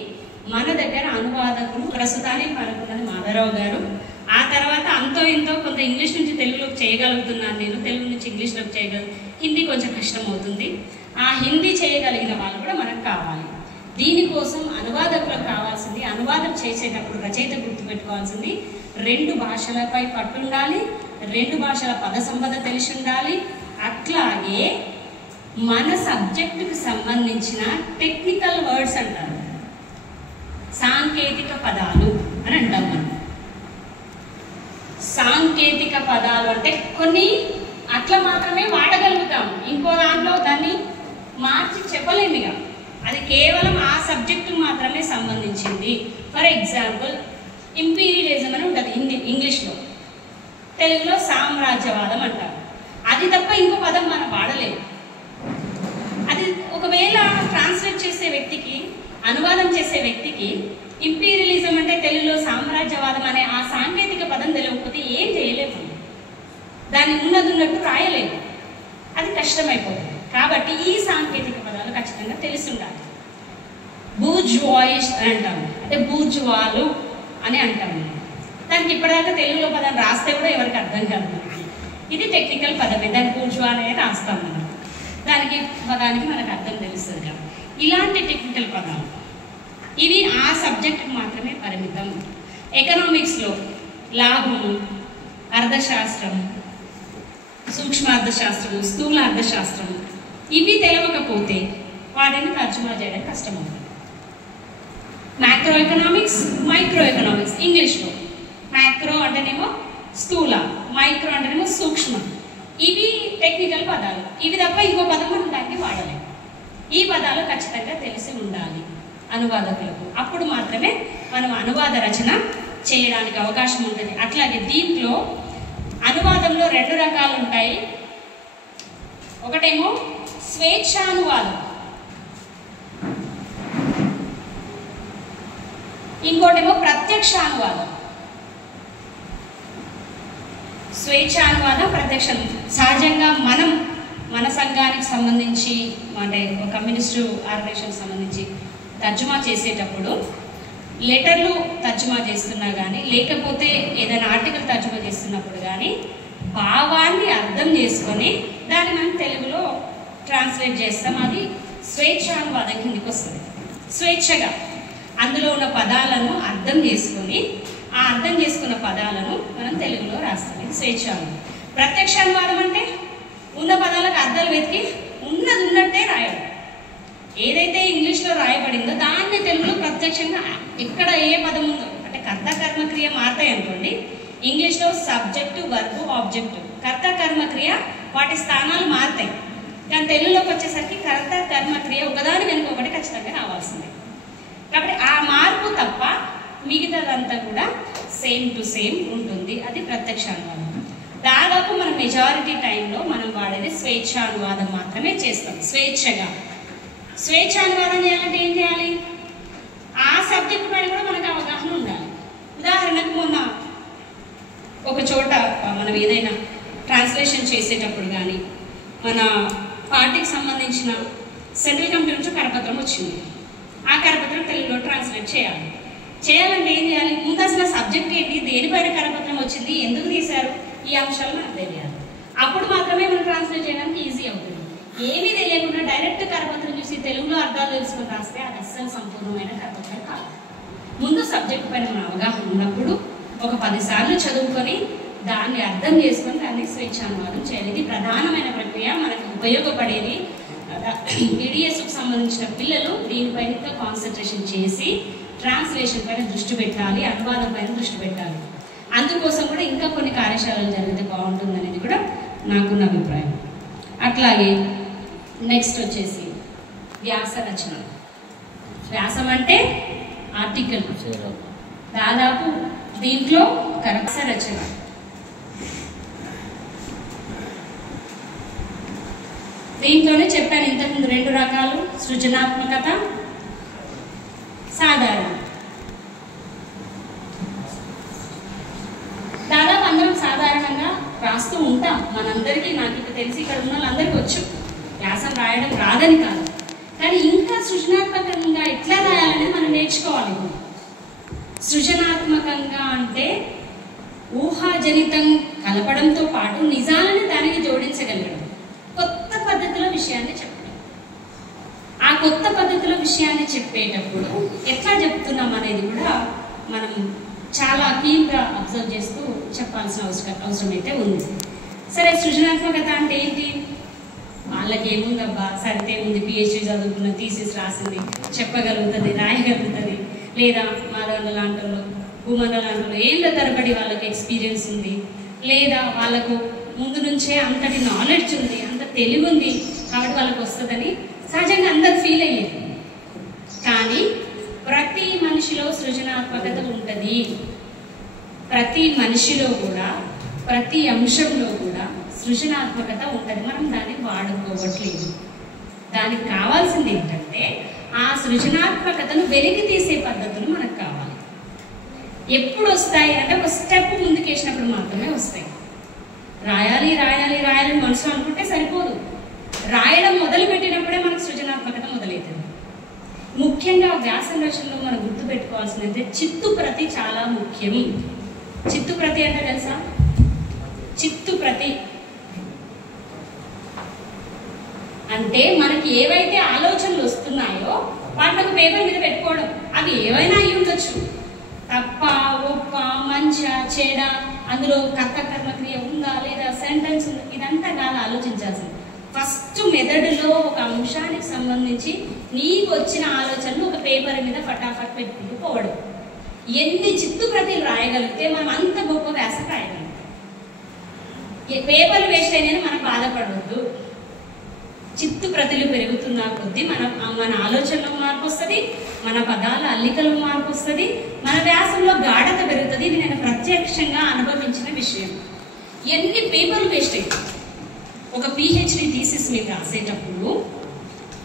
మన దగ్గర అనువాదకులు ప్రస్తుతానికి మనకున్నది మాధవరావు గారు. ఆ తర్వాత అంతో ఇంతో కొంత ఇంగ్లీష్ నుంచి తెలుగులోకి చేయగలుగుతున్నాను నేను, తెలుగు నుంచి ఇంగ్లీష్లోకి చేయగలను. హిందీ కొంచెం కష్టం అవుతుంది. ఆ హిందీ చేయగలిగిన వాళ్ళు కూడా మనకు కావాలి. దీనికోసం అనువాదకులకు కావాల్సింది, అనువాదం చేసేటప్పుడు రచయిత గుర్తుపెట్టుకోవాల్సింది 2 భాషలపై పట్టుండాలి, 2 భాషల పద సంపద తెలిసి ఉండాలి. అట్లాగే మన సబ్జెక్టుకు సంబంధించిన టెక్నికల్ వర్డ్స్ అంటారు, సాంకేతిక పదాలు అని అంటాం మనం. సాంకేతిక పదాలు అంటే కొన్ని అట్లా మాత్రమే వాడగలుగుతాం, ఇంకో దాంట్లో దాన్ని మార్చి చెప్పలేమిగా. అది కేవలం ఆ సబ్జెక్టుకు మాత్రమే సంబంధించింది. ఫర్ ఎగ్జాంపుల్ ఇంపీరియలిజం అని ఉంటుంది ఇంగ్లీష్లో, తెలుగులో సామ్రాజ్యవాదం అంటారు. అది తప్ప ఇంకో పదం మనం వాడలేము. అది ఒకవేళ ట్రాన్స్లేట్ చేసే వ్యక్తికి, అనువాదం చేసే వ్యక్తికి ఇంపీరియలిజం అంటే తెలుగులో సామ్రాజ్యవాదం అనే ఆ సాంకేతిక పదం తెలియకపోతే ఏం చేయలేము, దాన్ని ఉన్నట్టు రాయలేము, అది కష్టమైపోతుంది. కాబట్టి ఈ సాంకేతిక పదాలు ఖచ్చితంగా తెలిసి ఉండాలి. బూర్జువాయిష్ అని అంటాము, అంటే బూర్జువాలు అని అంటాము. దానికి ఇప్పటిదాకా తెలుగులో పదం రాస్తే కూడా ఎవరికి అర్థం కాదు. ఇది టెక్నికల్ పదమే, దాన్ని బూర్జువా అనే రాస్తాం మనం, దానికి పదానికి మనకు అర్థం తెలుస్తుంది కదా. ఇలాంటి టెక్నికల్ పదాలు ఇవి ఆ సబ్జెక్టుకు మాత్రమే పరిమితం. ఎకనామిక్స్లో లాభము, అర్థశాస్త్రం, సూక్ష్మ అర్థశాస్త్రం, స్థూల అర్థశాస్త్రం ఇవి తెలియకపోతే వాటిని తర్జుమా చేయడం కష్టమవుతుంది. మ్యాక్రో ఎకనామిక్స్, మైక్రో ఎకనామిక్స్ ఇంగ్లీష్లో, మ్యాక్రో అంటేనేమో స్థూల, మైక్రో అంటేనేమో సూక్ష్మ, ఇవి టెక్నికల్ పదాలు. ఇవి తప్ప ఇంకో పదం మనం దానికి వాడలేము. ఈ పదాలు ఖచ్చితంగా తెలిసి ఉండాలి అనువాదకులకు. అప్పుడు మాత్రమే మనం అనువాద రచన చేయడానికి అవకాశం ఉంటుంది. అట్లాగే దీంట్లో అనువాదంలో 2 రకాలు ఉంటాయి. ఒకటేమో స్వేచ్ఛానువాదం, ఇంకోటేమో ప్రత్యక్షానువాదం. స్వేచ్ఛానువాదం, ప్రత్యక్షం. సహజంగా మనం మన సంఘానికి సంబంధించి, అంటే కమ్యూనిస్టు ఆర్గనైజేషన్ సంబంధించి తర్జుమా చేసేటప్పుడు లెటర్లు తర్జుమా చేస్తున్నా కానీ, లేకపోతే ఏదైనా ఆర్టికల్ తర్జుమా చేస్తున్నప్పుడు కానీ భావాన్ని అర్థం చేసుకొని దాన్ని మనం తెలుగులో ట్రాన్స్లేట్ చేస్తాం. అది స్వేచ్ఛానువాదం కిందికి వస్తుంది. స్వేచ్ఛగా అందులో ఉన్న పదాలను అర్థం చేసుకొని, ఆ అర్థం చేసుకున్న పదాలను మనం తెలుగులో రాస్తాం. ఇది స్వేచ్ఛానువాదం. ప్రత్యక్షానువాదం అంటే ఉన్న పదాలకు అర్థాలు వెతికి ఉన్నది ఉన్నట్టే రాయడం. ఏదైతే ఇంగ్లీష్లో రాయబడిందో దాన్ని తెలుగులో ప్రత్యక్షంగా ఎక్కడ ఏ పదం ఉందో, అంటే కర్త కర్మక్రియ మారుతాయి అనుకోండి. ఇంగ్లీష్లో సబ్జెక్టు, వర్బు, ఆబ్జెక్టు, కర్త కర్మక్రియ వాటి స్థానాలు మారుతాయి. కానీ తెలుగులోకి వచ్చేసరికి కర్త కర్మక్రియ ఒకదాని వెనుక ఒకటి ఖచ్చితంగా రావాల్సిందే. కాబట్టి ఆ మార్పు తప్ప మిగతాదంతా కూడా సేమ్ టు సేమ్ ఉంటుంది. అది ప్రత్యక్షానువాదం. దాదాపు మన మెజారిటీ టైంలో మనం వాడేది స్వేచ్ఛానువాదం మాత్రమే చేస్తాం. స్వేచ్ఛానువాదం చేయాలంటే ఏం చేయాలి? ఆ సబ్జెక్టు పైన కూడా మనకు అవగాహన ఉండాలి. ఉదాహరణకు మొన్న ఒక చోట మనం ఏదైనా ట్రాన్స్లేషన్ చేసేటప్పుడు కానీ, మన పార్టీకి సంబంధించిన సెంట్రల్ కమిటీ నుంచి కరపత్రం వచ్చింది. ఆ కరపత్రం తెలుగులో ట్రాన్స్లేట్ చేయాలంటే ఏం చేయాలి? ముందు అసలు సబ్జెక్ట్ ఏంటి, దేనిపైన కరపత్రం వచ్చింది, ఎందుకు తీశారు, ఈ అంశాలు మనకు తెలియాలి. అప్పుడు మాత్రమే మనం ట్రాన్స్లేట్ చేయడానికి ఈజీ అవుతుంది. ఏమీ తెలియకుండా డైరెక్ట్ కరపత్రం చూసి తెలుగులో అర్థాలు తెలుసుకొని రాస్తే అది అస్సలు సంపూర్ణమైన కరపత్రం కాదు. ముందు సబ్జెక్ట్ పైన మన అవగాహన ఉన్నప్పుడు ఒక 10 సార్లు చదువుకొని దాన్ని అర్థం చేసుకొని దాన్ని స్వేచ్ఛానువాదం చేయాలి. ఇది ప్రధానమైన ప్రక్రియ, మనకు ఉపయోగపడేది. ఈడిఎస్కు సంబంధించిన పిల్లలు దీనిపైన కాన్సన్ట్రేషన్ చేసి ట్రాన్స్లేషన్ పైన దృష్టి పెట్టాలి, అనువాదం పైన దృష్టి పెట్టాలి. అందుకోసం కూడా ఇంకా కొన్ని కార్యశాలలు జరిగితే బాగుంటుంది అనేది కూడా నాకున్న అభిప్రాయం. అట్లాగే నెక్స్ట్ వచ్చేసి వ్యాస రచన. వ్యాసం అంటే ఆర్టికల్, దాదాపు దీంట్లో వ్యాస రచన. దీంట్లోనే చెప్పాను ఇంతకుముందు 2 రకాలు, సృజనాత్మకత, సాధారణ. దాదాపు అందరం సాధారణంగా రాస్తూ ఉంటాం. మనందరికీ, నాకు ఇక్కడ తెలిసి ఇక్కడ ఉన్న వాళ్ళందరికీ వచ్చు, వ్యాసం రాయడం రాదని కాదు. కానీ ఇంకా సృజనాత్మకంగా ఎట్లా రాయాలని మనం నేర్చుకోవాలి. సృజనాత్మకంగా అంటే ఊహాజనితం కలపడంతో పాటు నిజాలను దానికి జోడించగలగడం, కొత్త పద్ధతిలో విషయాన్ని చెప్పడం. ఆ కొత్త పద్ధతిలో విషయాన్ని చెప్పేటప్పుడు ఎట్లా చెప్తున్నాం అనేది కూడా మనం చాలా కీన్గా అబ్జర్వ్ చేస్తూ చెప్పాల్సిన అవసరం అయితే ఉంది. సరే, సృజనాత్మకత అంటే ఏంటి? వాళ్ళకి ఏముందబ్బా, సరితే ఉంది, పిహెచ్డి చదువుకున్న, థీసిస్ రాసింది, చెప్పగలుగుతుంది, రాయగలుగుతుంది, లేదా మాధవన్న లాంటి భూమన్న లాంటి ఏళ్ళ తరబడి వాళ్ళకి ఎక్స్పీరియన్స్ ఉంది, లేదా వాళ్ళకు ముందు నుంచే అంతటి నాలెడ్జ్ ఉంది, అంత తెలివి ఉంది, కాబట్టి వాళ్ళకి వస్తుందని సహజంగా అందరు ఫీల్ అయ్యేది. కానీ ప్రతి మనిషిలో సృజనాత్మకత ఉంటుంది. ప్రతి మనిషిలో కూడా, ప్రతి అంశంలో కూడా సృజనాత్మకత ఉంటుంది. మనం దాన్ని వాడుకోవట్లేదు. దానికి కావాల్సింది ఏంటంటే ఆ సృజనాత్మకతను వెలికి తీసే పద్ధతులు మనకు కావాలి. ఎప్పుడు వస్తాయి అంటే ఒక స్టెప్ ముందుకు వేసినప్పుడు మాత్రమే వస్తాయి. రాయాలి రాయాలి రాయాలని మనసు అనుకుంటే సరిపోదు. రాయడం మొదలు పెట్టినప్పుడే మనకు సృజనాత్మకత మొదలవుతుంది. ముఖ్యంగా వ్యాసం రచనలో మనం గుర్తుపెట్టుకోవాల్సిందంటే చిత్తుప్రతి చాలా ముఖ్యం. చిత్తుప్రతి అంటే తెలుసా? చిత్తుప్రతి అంటే మనకి ఏవైతే ఆలోచనలు వస్తున్నాయో వాటిని పేపర్ మీద పెట్టుకోవడం. అవి ఏవైనా అయి ఉండొచ్చు, తప్ప, ఒప్ప, మంచ, చెడ, అందులో కర్త కర్మక్రియ ఉందా లేదా, సెంటెన్స్ ఉందా, ఇదంతా కాదు ఆలోచించాల్సింది. ఫస్ట్ మెదడులో ఒక అంశానికి సంబంధించి నీకు వచ్చిన ఆలోచనలు ఒక పేపర్ మీద ఫటాఫట్ పెట్టుకుంటూ పోవడం. ఎన్ని చిత్తుప్రతిలు రాయగలిగితే మనం అంత గొప్ప వ్యాసం రాయగలం. పేపర్లు వేస్ట్ అయినా మనం బాధపడవద్దు. చిత్తుప్రతిలు పెరుగుతున్న కొద్దీ మన ఆలోచనలో మార్పు వస్తుంది, మన పదాల అల్లికలో మార్పు వస్తుంది, మన వ్యాసంలో గాఢత పెరుగుతుంది. ఇది నేను ప్రత్యక్షంగా అనుభవించిన విషయం. ఎన్ని పేపర్లు వేస్ట్ అయ్యాయి. ఒక పిహెచ్డి థీసిస్ మీద రాసేటప్పుడు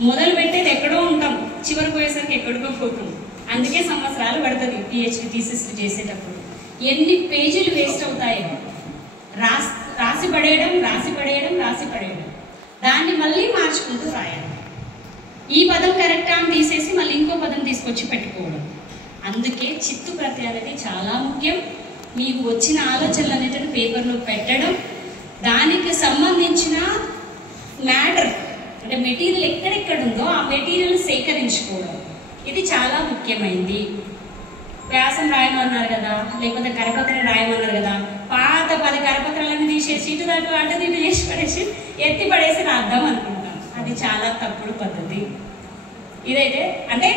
మొదలు పెట్టేది ఎక్కడో ఉంటాం, చివరికి పోయేసరికి ఎక్కడికో పోతాం. అందుకే సంవత్సరాలు పడుతుంది పిహెచ్డి థీసిస్ చేసేటప్పుడు. ఎన్ని పేజీలు వేస్ట్ అవుతాయో. రాసి పడేయడం, రాసి పడేయడం, రాసి పడేయడం, దాన్ని మళ్ళీ మార్చుకుంటూ రాయాలి. ఈ పదం కరెక్టా అని తీసేసి మళ్ళీ ఇంకో పదం తీసుకొచ్చి పెట్టుకోవడం. అందుకే చిత్తుప్రతి అనేది చాలా ముఖ్యం. మీకు వచ్చిన ఆలోచనలు అనేటివి పేపర్లో పెట్టడం, దానికి సంబంధించిన మ్యాటర్ అంటే మెటీరియల్ ఎక్కడెక్కడ ఉందో ఆ మెటీరియల్ సేకరించుకోవడం, ఇది చాలా ముఖ్యమైనది. వ్యాసం రాయమన్నారు కదా, లేకపోతే కరపత్రం రాయమన్నారు కదా, పాత 10 కరపత్రాలను తీసేసి ఇటు దాటు అటు ఇటు చేసి పడేసి ఎత్తి పడేసి రాద్దాం అనుకుంటాం. అది చాలా తప్పుడు పద్ధతి. ఇదైతే అంటే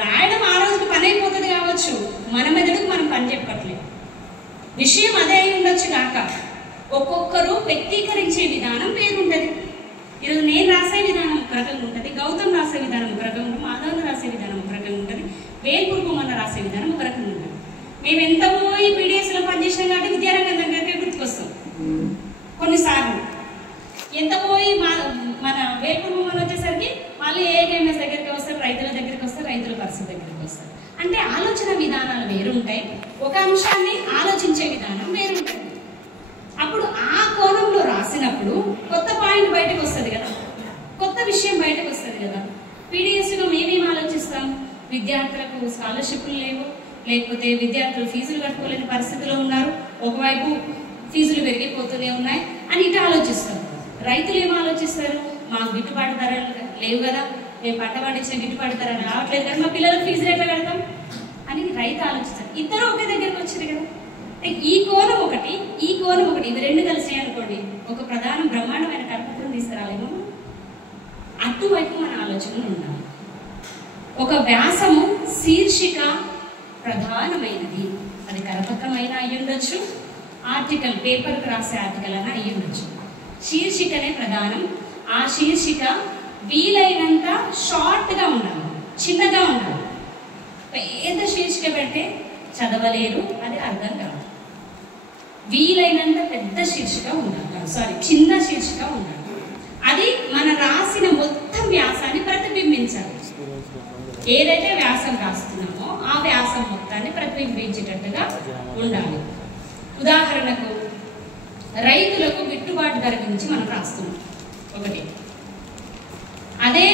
రాయడం ఆ రోజుకి పని అయిపోతుంది కావచ్చు, మన మెదడుకు మనం పని చెప్పట్లేదు. విషయం అదే అయి ఉండొచ్చు కాక ఒక్కొక్కరు వ్యక్తీకరించే విధానం వేరుంటది. ఈరోజు నేను రాసే విధానం ఒక రకంగా ఉంటుంది, గౌతమ్ రాసే విధానం ఒక రకంగా ఉంటుంది, మాధవన్ రాసే విధానం ఒక రకంగా ఉంటుంది, వేల్పూర్ భూమన్న రాసే విధానం ఒక రకంగా ఉంటుంది. మేము ఎంత పోయి పీడిఎస్లో పనిచేసినాం కాబట్టి విద్యారంగం దగ్గరికి గుర్తుకొస్తాం. కొన్నిసార్లు ఎంత పోయి మన వేల్పూర్ భూమన్న వచ్చేసరికి మళ్ళీ ఏఎంఎస్ దగ్గరికి వస్తారు, రైతుల దగ్గరికి వస్తారు, రైతుల పరిస్థితి దగ్గరికి వస్తారు. అంటే ఆలోచన విధానాలు వేరుంటాయి, ఒక అంశాన్ని ఆలోచించే విధానం వేరుంటుంది. అప్పుడు ఆ కోణంలో రాసినప్పుడు కొత్త పాయింట్ బయటకు వస్తుంది కదా, కొత్త విషయం బయటకు వస్తుంది కదా. పీడిఎస్లో మేమేం ఆలోచిస్తాం? విద్యార్థులకు స్కాలర్షిప్లు లేవు, లేకపోతే విద్యార్థులు ఫీజులు కట్టుకోలేని పరిస్థితిలో ఉన్నారు, ఒకవైపు ఫీజులు పెరిగిపోతూనే ఉన్నాయి అని ఇటు ఆలోచిస్తాం. రైతులు ఏం ఆలోచిస్తారు? మాకు గిట్టుబాటు ధరలు లేవు కదా, మేము పంట పండించిన గిట్టుబాటు ధరలు రావట్లేదు కదా, మా పిల్లలకు ఫీజులు ఎట్లా కడతాం అని రైతు ఆలోచిస్తారు. ఇద్దరు ఒకే దగ్గరికి వచ్చారు కదా. ఈ కోణం ఒకటి, ఈ కోణం ఒకటి, ఇవి రెండు కలిసి అనుకోండి ఒక ప్రధాన బ్రహ్మాండమైన కరపత్రం తీసుకురాలేమో. అటువైపు మన ఆలోచనలు ఉండాలి. ఒక వ్యాసము శీర్షిక ప్రధానమైనది, అది కరపత్రం అయినా అయ్యి ఉండొచ్చు, ఆర్టికల్ పేపర్కి రాసే ఆర్టికల్ అయినా అయ్యి ఉండొచ్చు. శీర్షికనే ప్రధానం. ఆ శీర్షిక వీలైనంత షార్ట్గా ఉండాలి, చిన్నగా ఉండాలి. పెద్ద శీర్షిక పెడితే చదవలేరు, అది అర్థం కాదు. వీలైనంత పెద్ద శీర్షిక ఉండాలి, చిన్న శీర్షిక ఉండాలి. అది మన రాసిన మొత్తం వ్యాసాన్ని ప్రతిబింబించాలి. ఏదైతే వ్యాసం రాస్తున్నామో ఆ వ్యాసం మొత్తాన్ని ప్రతిబింబించేటట్టుగా ఉండాలి. ఉదాహరణకు రైతులకు గిట్టుబాటు ధర గురించి మనం రాస్తున్నాం ఒకటి. అదే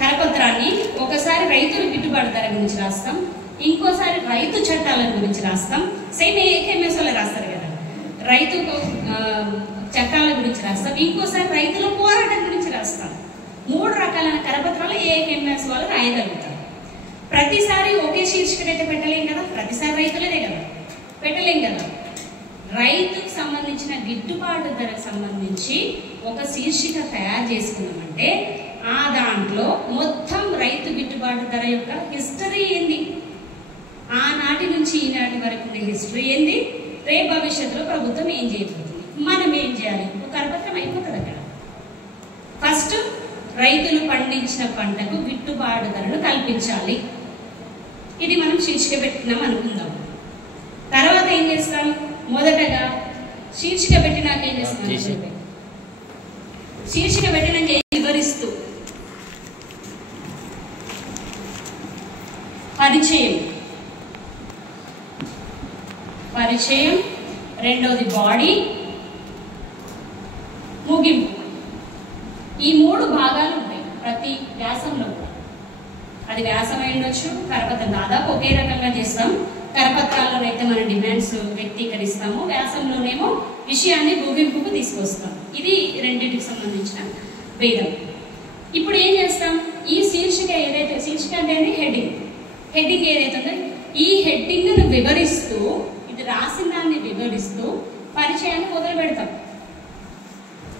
కరపత్రాన్ని ఒకసారి రైతుల గిట్టుబాటు ధర గురించి రాస్తాం, ఇంకోసారి రైతు చట్టాల గురించి రాస్తాం. సేమ్ ఏకేఎంఎస్లో రాస్తారు కదా, రైతు చట్టాల గురించి రాస్తాం, ఇంకోసారి రైతుల పోరాటం గురించి రాస్తాం. 3 రకాలైన కరపత్రాలు ఏకేఎంఎస్ వాళ్ళు రాయగలుగుతారు. ప్రతిసారి ఒకే శీర్షిక అయితే పెట్టలేం కదా, ప్రతిసారి రైతులదే కదా, పెట్టలేం కదా. రైతుకు సంబంధించిన గిట్టుబాటు ధరకు సంబంధించి ఒక శీర్షిక తయారు చేసుకున్నామంటే ఆ దాంట్లో మొత్తం రైతు గిట్టుబాటు ధర యొక్క హిస్టరీ ఏంది, ఆనాటి నుంచి ఈనాటి వరకు ఉండే హిస్టరీ ఏంది, రేపు భవిష్యత్తులో ప్రభుత్వం ఏం చేయబోతుంది, మనం ఏం చేయాలి, ఒక కరపత్రం అయిపోతుంది అక్కడ. ఫస్ట్ రైతులు పండించిన పంటకు గిట్టుబాటు ధరను కల్పించాలి, ఇది మనం శీర్షిక పెట్టుకున్నాం అనుకుందాం. తర్వాత ఏం చేస్తాం, మొదటగా శీర్షిక పెట్టినాక ఏం చేస్తాం, శీర్షిక పెట్టినాక వివరిస్తూ పరిచయం, రెండోది బాడీ, ముగింపు. ఈ 3 భాగాలు ఉంటాయి ప్రతి వ్యాసంలో కూడా. అది వ్యాసం అయి ఉండొచ్చు, కరపత్రం దాదాపు ఒకే రకంగా చేస్తాం. కరపత్రాల్లోనైతే మన డిమాండ్స్ వ్యక్తీకరిస్తాము, వ్యాసంలోనేమో విషయాన్ని ముగింపుకు తీసుకొస్తాం. ఇది రెండింటికి సంబంధించిన భేదం. ఇప్పుడు ఏం చేస్తాం, ఈ శీర్షిక ఏదైతే, శీర్షిక అంటే హెడ్డింగ్ ఏదైతే ఉందో ఈ హెడ్డింగ్ను వివరిస్తూ, ఇది రాసిన దాన్ని వివరిస్తూ పరిచయాన్ని మొదలు పెడతాం.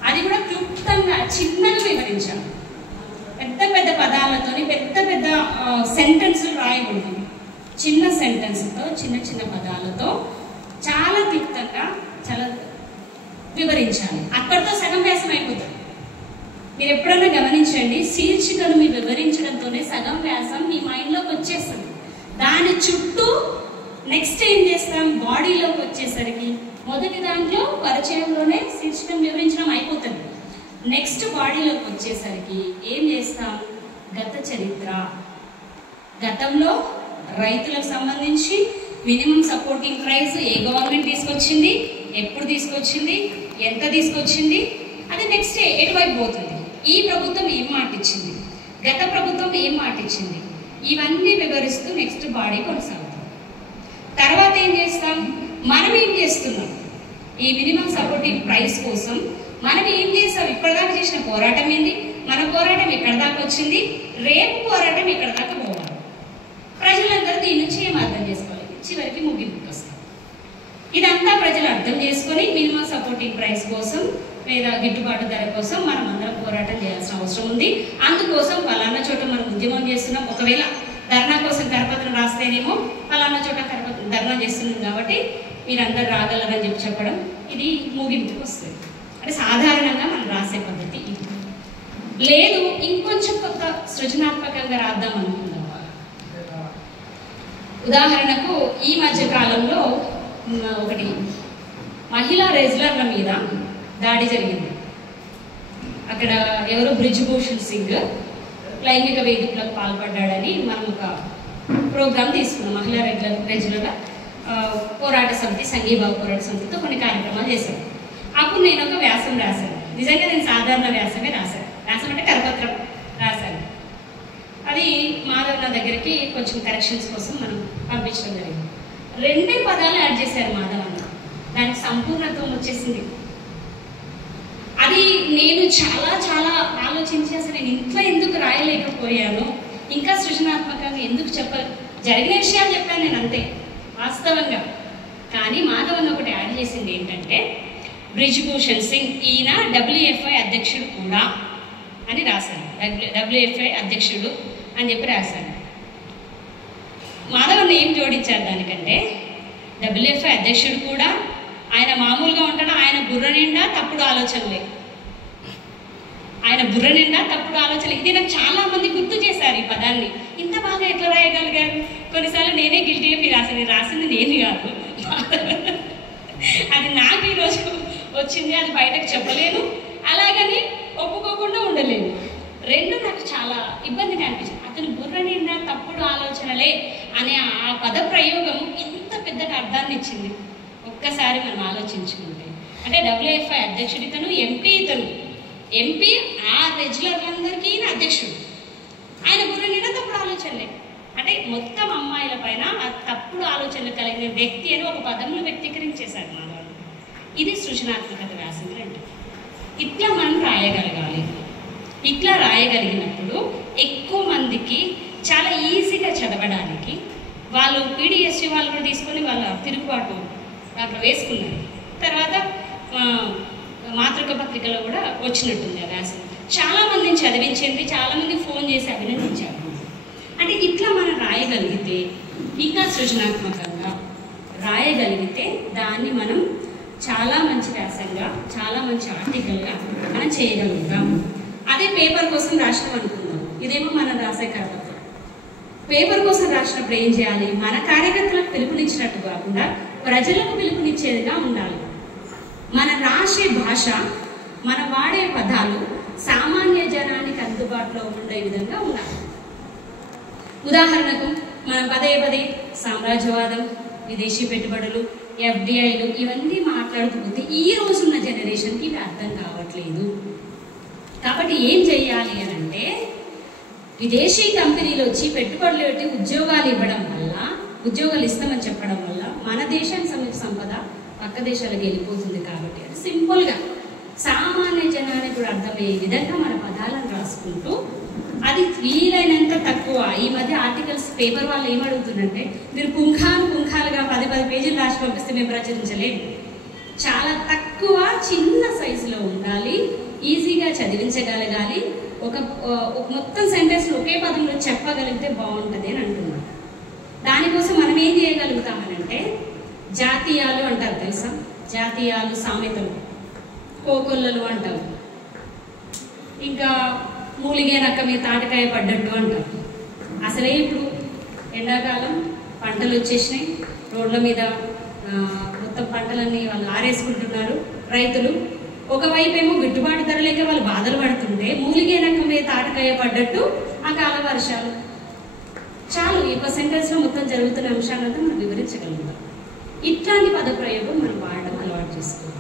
అది కూడా క్లుప్తంగా చిన్నగా వివరించాలి. పెద్ద పెద్ద పదాలతోని పెద్ద పెద్ద సెంటెన్సులు రాయకూడదు. చిన్న సెంటెన్స్తో చిన్న పదాలతో చాలా క్లుప్తంగా చాలా వివరించాలి. అక్కడితో సగం వ్యాసం అయిపోతుంది. మీరు ఎప్పుడన్నా గమనించండి, శీర్షికను మీరు వివరించడంతోనే సగం వ్యాసం మీ మైండ్లోకి వచ్చేస్తుంది. దాని చుట్టూ నెక్స్ట్ ఏం చేస్తాం, బాడీలోకి వచ్చేసరికి మొదటి దాంట్లో పరిచయంలోనే శీర్షికను వివరించడం అయిపోతుంది. నెక్స్ట్ బాడీలోకి వచ్చేసరికి ఏం చేస్తాం, గత చరిత్ర, గతంలో రైతులకు సంబంధించి మినిమం సపోర్టింగ్ ప్రైస్ ఏ గవర్నమెంట్ తీసుకొచ్చింది, ఎప్పుడు తీసుకొచ్చింది, ఎంత తీసుకొచ్చింది, అది నెక్స్ట్ ఎటువైపు పోతుంది, ఈ ప్రభుత్వం ఏం మాట ఇచ్చింది, గత ప్రభుత్వం ఏం మాట ఇచ్చింది, ఇవన్నీ వివరిస్తూ నెక్స్ట్ బాడీ కొనసాగుతుంది. తర్వాత ఏం చేస్తాం, మనం ఏం చేస్తున్నాం, ఈ మినిమం సపోర్టింగ్ ప్రైస్ కోసం మనం ఏం చేస్తాం, ఇప్పటిదాకా చేసిన పోరాటం ఏంది, మన పోరాటం ఎక్కడ దాకా వచ్చింది, రేపు పోరాటం ఎక్కడ దాకా పోవాలి, ప్రజలందరూ దీని నుంచి ఏం అర్థం చేసుకోవాలి, చివరికి ముగింపుకి వస్తాం. ఇదంతా ప్రజలు అర్థం చేసుకొని మినిమం సపోర్టింగ్ ప్రైస్ కోసం లేదా గిట్టుబాటు ధర కోసం మనం అందరం పోరాటం చేయాల్సిన అవసరం ఉంది. అందుకోసం ఫలానా చోట మనం ఉద్యమం చేస్తున్నాం. ఒకవేళ ధర్నా కోసం కరపత్రం రాస్తేనేమో ఫలానా చోట ధర్నా చేస్తున్నాం కాబట్టి మీరందరూ రాగలరని చెప్పడం, ఇది ముగింపుకి వస్తుంది. అంటే సాధారణంగా మనం రాసే పద్ధతి ఇది. లేదు ఇంకొంచెం కొత్త సృజనాత్మకంగా రాద్దాం అనుకుందాం. ఉదాహరణకు ఈ మధ్య కాలంలో ఒకటి మహిళా రెజ్లర్ల మీద దాడి జరిగింది. అక్కడ ఎవరో బ్రిజ్భూషణ్ సింగ్ లైంగిక వేధింపులకు పాల్పడ్డాడని మనం ఒక ప్రోగ్రాం తీసుకున్నాం. మహిళా రెజ్లర్ల పోరాట సమితి, సంఘీభావ పోరాట సమితితో కొన్ని కార్యక్రమాలు చేశాను. అప్పుడు నేను ఒక వ్యాసం రాశాను. నిజంగా నేను సాధారణ వ్యాసమే రాశాను. వ్యాసం అంటే కరపత్రం రాశాను. అది మాధవ్ నా దగ్గరికి కొంచెం కరెక్షన్స్ కోసం మనం పంపించడం జరిగింది. 2 పదాలు యాడ్ చేశారు మాధవ్ అన్న, దానికి సంపూర్ణత్వం వచ్చేసింది. అది నేను చాలా చాలా ఆలోచించి అసలు నేను ఇంట్లో ఎందుకు రాయలేకపోయాను, ఇంకా సృజనాత్మకంగా ఎందుకు జరిగిన విషయాలు చెప్పాను నేను అంతే వాస్తవంగా. కానీ మాధవ్ అన్న ఒకటి యాడ్ చేసింది ఏంటంటే, బ్రిజ్భూషణ్ సింగ్ ఈయన WFI అధ్యక్షుడు కూడా అని రాశాను. WFI అధ్యక్షుడు అని చెప్పి రాశాను. మాధవన్న ఏం జోడించారు దానికంటే, WFI అధ్యక్షుడు కూడా ఆయన మామూలుగా ఉంటాడు, ఆయన బుర్ర నిండా తప్పుడు ఆలోచనలే, ఆయన బుర్ర నిండా తప్పుడు ఆలోచనలు. ఇది నాకు చాలా మంది గుర్తు చేశారు ఈ పదాన్ని. ఇంత బాగా ఎట్లా రాయగలిగారు? కొన్నిసార్లు నేనే గిల్టీగా ఫీల్ అసలు రాసింది నేను కాదు, అది నాకు ఈరోజు వచ్చింది, అది బయటకు చెప్పలేను, అలాగని ఒప్పుకోకుండా ఉండలేను. రెండు నాకు చాలా ఇబ్బందిగా అనిపించింది. అతని బుర్ర నిండా తప్పుడు ఆలోచనలే అనే ఆ పద ప్రయోగం ఎంత పెద్దగా అర్థాన్ని ఇచ్చింది ఒక్కసారి మనం ఆలోచించుకుంటే. అంటే WFI అధ్యక్షుడు ఇతను, ఎంపీ ఆ రెగ్యులర్లందరికీ అధ్యక్షుడు, ఆయన బుర్ర నిండా తప్పుడు ఆలోచనలే. అంటే మొత్తం అమ్మాయిల పైన ఆ తప్పుడు ఆలోచనలు కలిగిన వ్యక్తి అని ఒక పదంలో వ్యక్తీకరించేశారు మా వాళ్ళు. ఇది సృజనాత్మకత వ్యాసం అంటే. ఇట్లా మనం రాయగలగాలి. ఇట్లా రాయగలిగినప్పుడు ఎక్కువ మందికి చాలా ఈజీగా చదవడానికి వాళ్ళు PDSC వాళ్ళు కూడా తీసుకొని వాళ్ళ తిరుగుబాటు దాంట్లో వేసుకున్నారు. తర్వాత మాతృక పత్రికలో కూడా వచ్చినట్టుంది ఆ వ్యాసం. చాలామందిని చదివించింది, చాలామంది ఫోన్ చేసి అభినందించారు. అంటే ఇట్లా మనం రాయగలిగితే, ఇంకా సృజనాత్మకంగా రాయగలిగితే దాన్ని మనం చాలా మంచి వ్యాసంగా, చాలా మంచి ఆర్టికల్గా మనం చేయగలుగుతాం. అదే పేపర్ కోసం రాసినాం అనుకుందాం, ఇదేమో మనం రాసే కర్తవ్యం. పేపర్ కోసం రాసినప్పుడు ఏం చేయాలి? మన కార్యకర్తలకు పిలుపునిచ్చినట్టు కాకుండా ప్రజలకు పిలుపునిచ్చేదిగా ఉండాలి. మన రాసే భాష, మన వాడే పదాలు సామాన్య జనానికి అందుబాటులో ఉండే విధంగా ఉండాలి. ఉదాహరణకు మనం పదే సామ్రాజ్యవాదం, విదేశీ పెట్టుబడులు, FDIలు ఇవన్నీ మాట్లాడుతూ పోతే ఈ రోజున్న జనరేషన్కి ఇవి అర్థం కావట్లేదు. కాబట్టి ఏం చెయ్యాలి అని అంటే, విదేశీ కంపెనీలు వచ్చి పెట్టుబడులు పెట్టి ఉద్యోగాలు ఇవ్వడం వల్ల, ఉద్యోగాలు ఇస్తామని చెప్పడం వల్ల మన దేశానికి సంపద పక్క దేశాలకు వెళ్ళిపోతుంది. కాబట్టి అది సింపుల్గా సామాన్య జనానికి కూడా అర్థమయ్యే విధంగా మన పదాలను రాసుకుంటూ, అది వీలైనంత తక్కువ. ఈ మధ్య ఆర్టికల్స్ పేపర్ వాళ్ళు ఏమడుగుతుందంటే, మీరు పుంఖాలుగా 10 పేజీలు రాసి పంపిస్తే మేము ప్రచురించలేము. చాలా తక్కువ, చిన్న సైజులో ఉండాలి, ఈజీగా చదివించగలగాలి, ఒక మొత్తం సెంటెన్స్ ఒకే పదంలో చెప్పగలిగితే బాగుంటుంది అని అంటున్నాం. దానికోసం మనం ఏం చేయగలుగుతామని అంటే, జాతీయాలు అంటారు తెలుసా? జాతీయాలు, సామెతలు, కోకొల్లలు అంటారు. ఇంకా మూలిగే నక్క మీద తాటకాయ పడ్డట్టు అంటారు. అసలే ఇప్పుడు ఎండాకాలం పంటలు వచ్చేసినాయి, రోడ్ల మీద మొత్తం పంటలన్నీ వాళ్ళు ఆరేసుకుంటున్నారు రైతులు. ఒకవైపు ఏమో గిట్టుబాటు ధర లేక వాళ్ళు బాధలు పడుతుంటే, మూలిగే నక్క మీద తాటకాయ పడ్డట్టు ఆ కాల వర్షాలు. చాలు, ఈ సెంటెన్స్లో మొత్తం జరుగుతున్న అంశాలంతా మనం వివరించగలుగుతాం. ఇట్లాంటి పదప్రయోగం మనం వాడడం అలవాటు చేసుకోవాలి.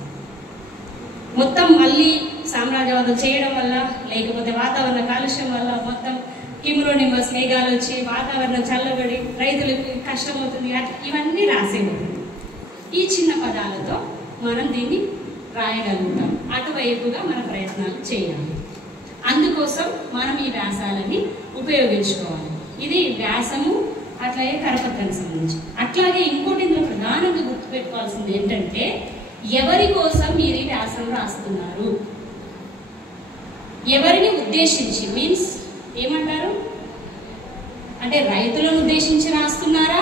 మొత్తం మళ్ళీ సామ్రాజ్యవాదం చేయడం వల్ల, లేకపోతే వాతావరణ కాలుష్యం వల్ల మొత్తం కిమ్రోనిమస్ మేఘాలు వచ్చి వాతావరణం చల్లబడి రైతులకు కష్టం అవుతుంది, ఇవన్నీ రాసేయబడుతుంది. ఈ చిన్న పదాలతో మనం దీన్ని రాయగలుగుతాం. అటువైపుగా మన ప్రయత్నాలు చేయాలి. అందుకోసం మనం ఈ వ్యాసాలని ఉపయోగించుకోవాలి. ఇది వ్యాసము, అట్లాగే కరపత్రానికి సంబంధించి. అట్లాగే ఇంకోటి ఇందులో ప్రధానంగా గుర్తుపెట్టుకోవాల్సింది ఏంటంటే, ఎవరి కోసం మీరు ఈ వ్యాసం రాస్తున్నారు, ఎవరిని ఉద్దేశించి, మీన్స్ ఏమంటారు అంటే, రైతులను ఉద్దేశించి రాస్తున్నారా,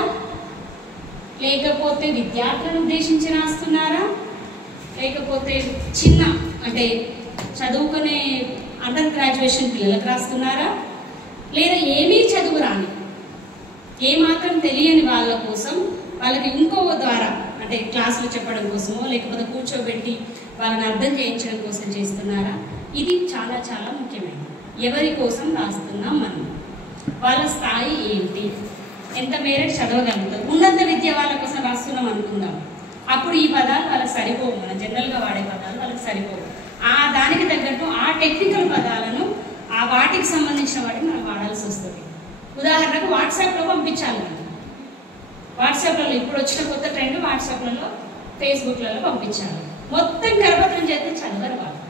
లేకపోతే విద్యార్థులను ఉద్దేశించి రాస్తున్నారా, లేకపోతే చిన్న అంటే చదువుకునే అండర్ గ్రాడ్యుయేషన్ పిల్లలకు రాస్తున్నారా, లేదా ఏమీ చదువు రాని, ఏమాత్రం తెలియని వాళ్ళ కోసం, వాళ్ళకి ఇంకో ద్వారా అంటే క్లాసులు చెప్పడం కోసమో లేకపోతే కూర్చోబెట్టి వాళ్ళని అర్థం చేయించడం కోసం చేస్తున్నారా? ఇది చాలా చాలా ముఖ్యమైనది. ఎవరి కోసం రాస్తున్నాం మనం, వాళ్ళ స్థాయి ఏంటి, ఎంత మేరకు చదవగలుగుతారు. ఉన్నత విద్య వాళ్ళ కోసం రాస్తున్నాం అనుకుందాం, అప్పుడు ఈ పదాలు వాళ్ళకి సరిపోవు, మనం జనరల్గా వాడే పదాలు వాళ్ళకి సరిపోవు. దానికి తగ్గట్టు ఆ టెక్నికల్ పదాలను ఆ వాటికి సంబంధించిన వాటికి మనం వాడాల్సి వస్తుంది. ఉదాహరణకు వాట్సాప్లో పంపించాలి మనం, వాట్సాప్లలో ఇప్పుడు వచ్చిన కొత్త ట్రెండ్, వాట్సాప్లలో ఫేస్బుక్లలో పంపించాలి. మొత్తం కరపత్రం చేస్తే చదవరు వాళ్ళు.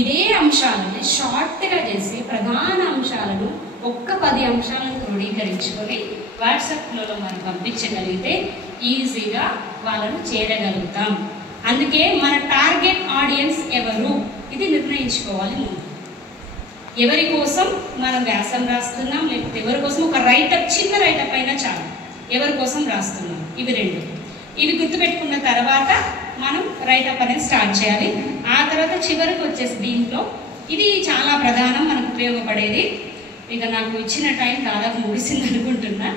ఇదే అంశాలను షార్ట్గా చేసి ప్రధాన అంశాలను 10 అంశాలను క్రోడీకరించుకొని వాట్సాప్లలో మనం పంపించగలిగితే ఈజీగా వాళ్ళను చేరగలుగుతాం. అందుకే మన టార్గెట్ ఆడియన్స్ ఎవరు, ఇది నిర్ణయించుకోవాలి ముందు. ఎవరి కోసం మనం వ్యాసం రాస్తున్నాం, లేకపోతే ఎవరి కోసం ఒక రైటప్, చిన్న రైటప్ అయినా చాలు, ఎవరి కోసం రాస్తున్నాం, ఇవి రెండు. ఇవి గుర్తుపెట్టుకున్న తర్వాత మనం రైటప్ అనేది స్టార్ట్ చేయాలి. ఆ తర్వాత చివరికి వచ్చేసి దీంట్లో ఇది చాలా ప్రధానం, మనకు ఉపయోగపడేది. ఇక నాకు ఇచ్చిన టైం దాదాపు ముగిసింది అనుకుంటున్నా,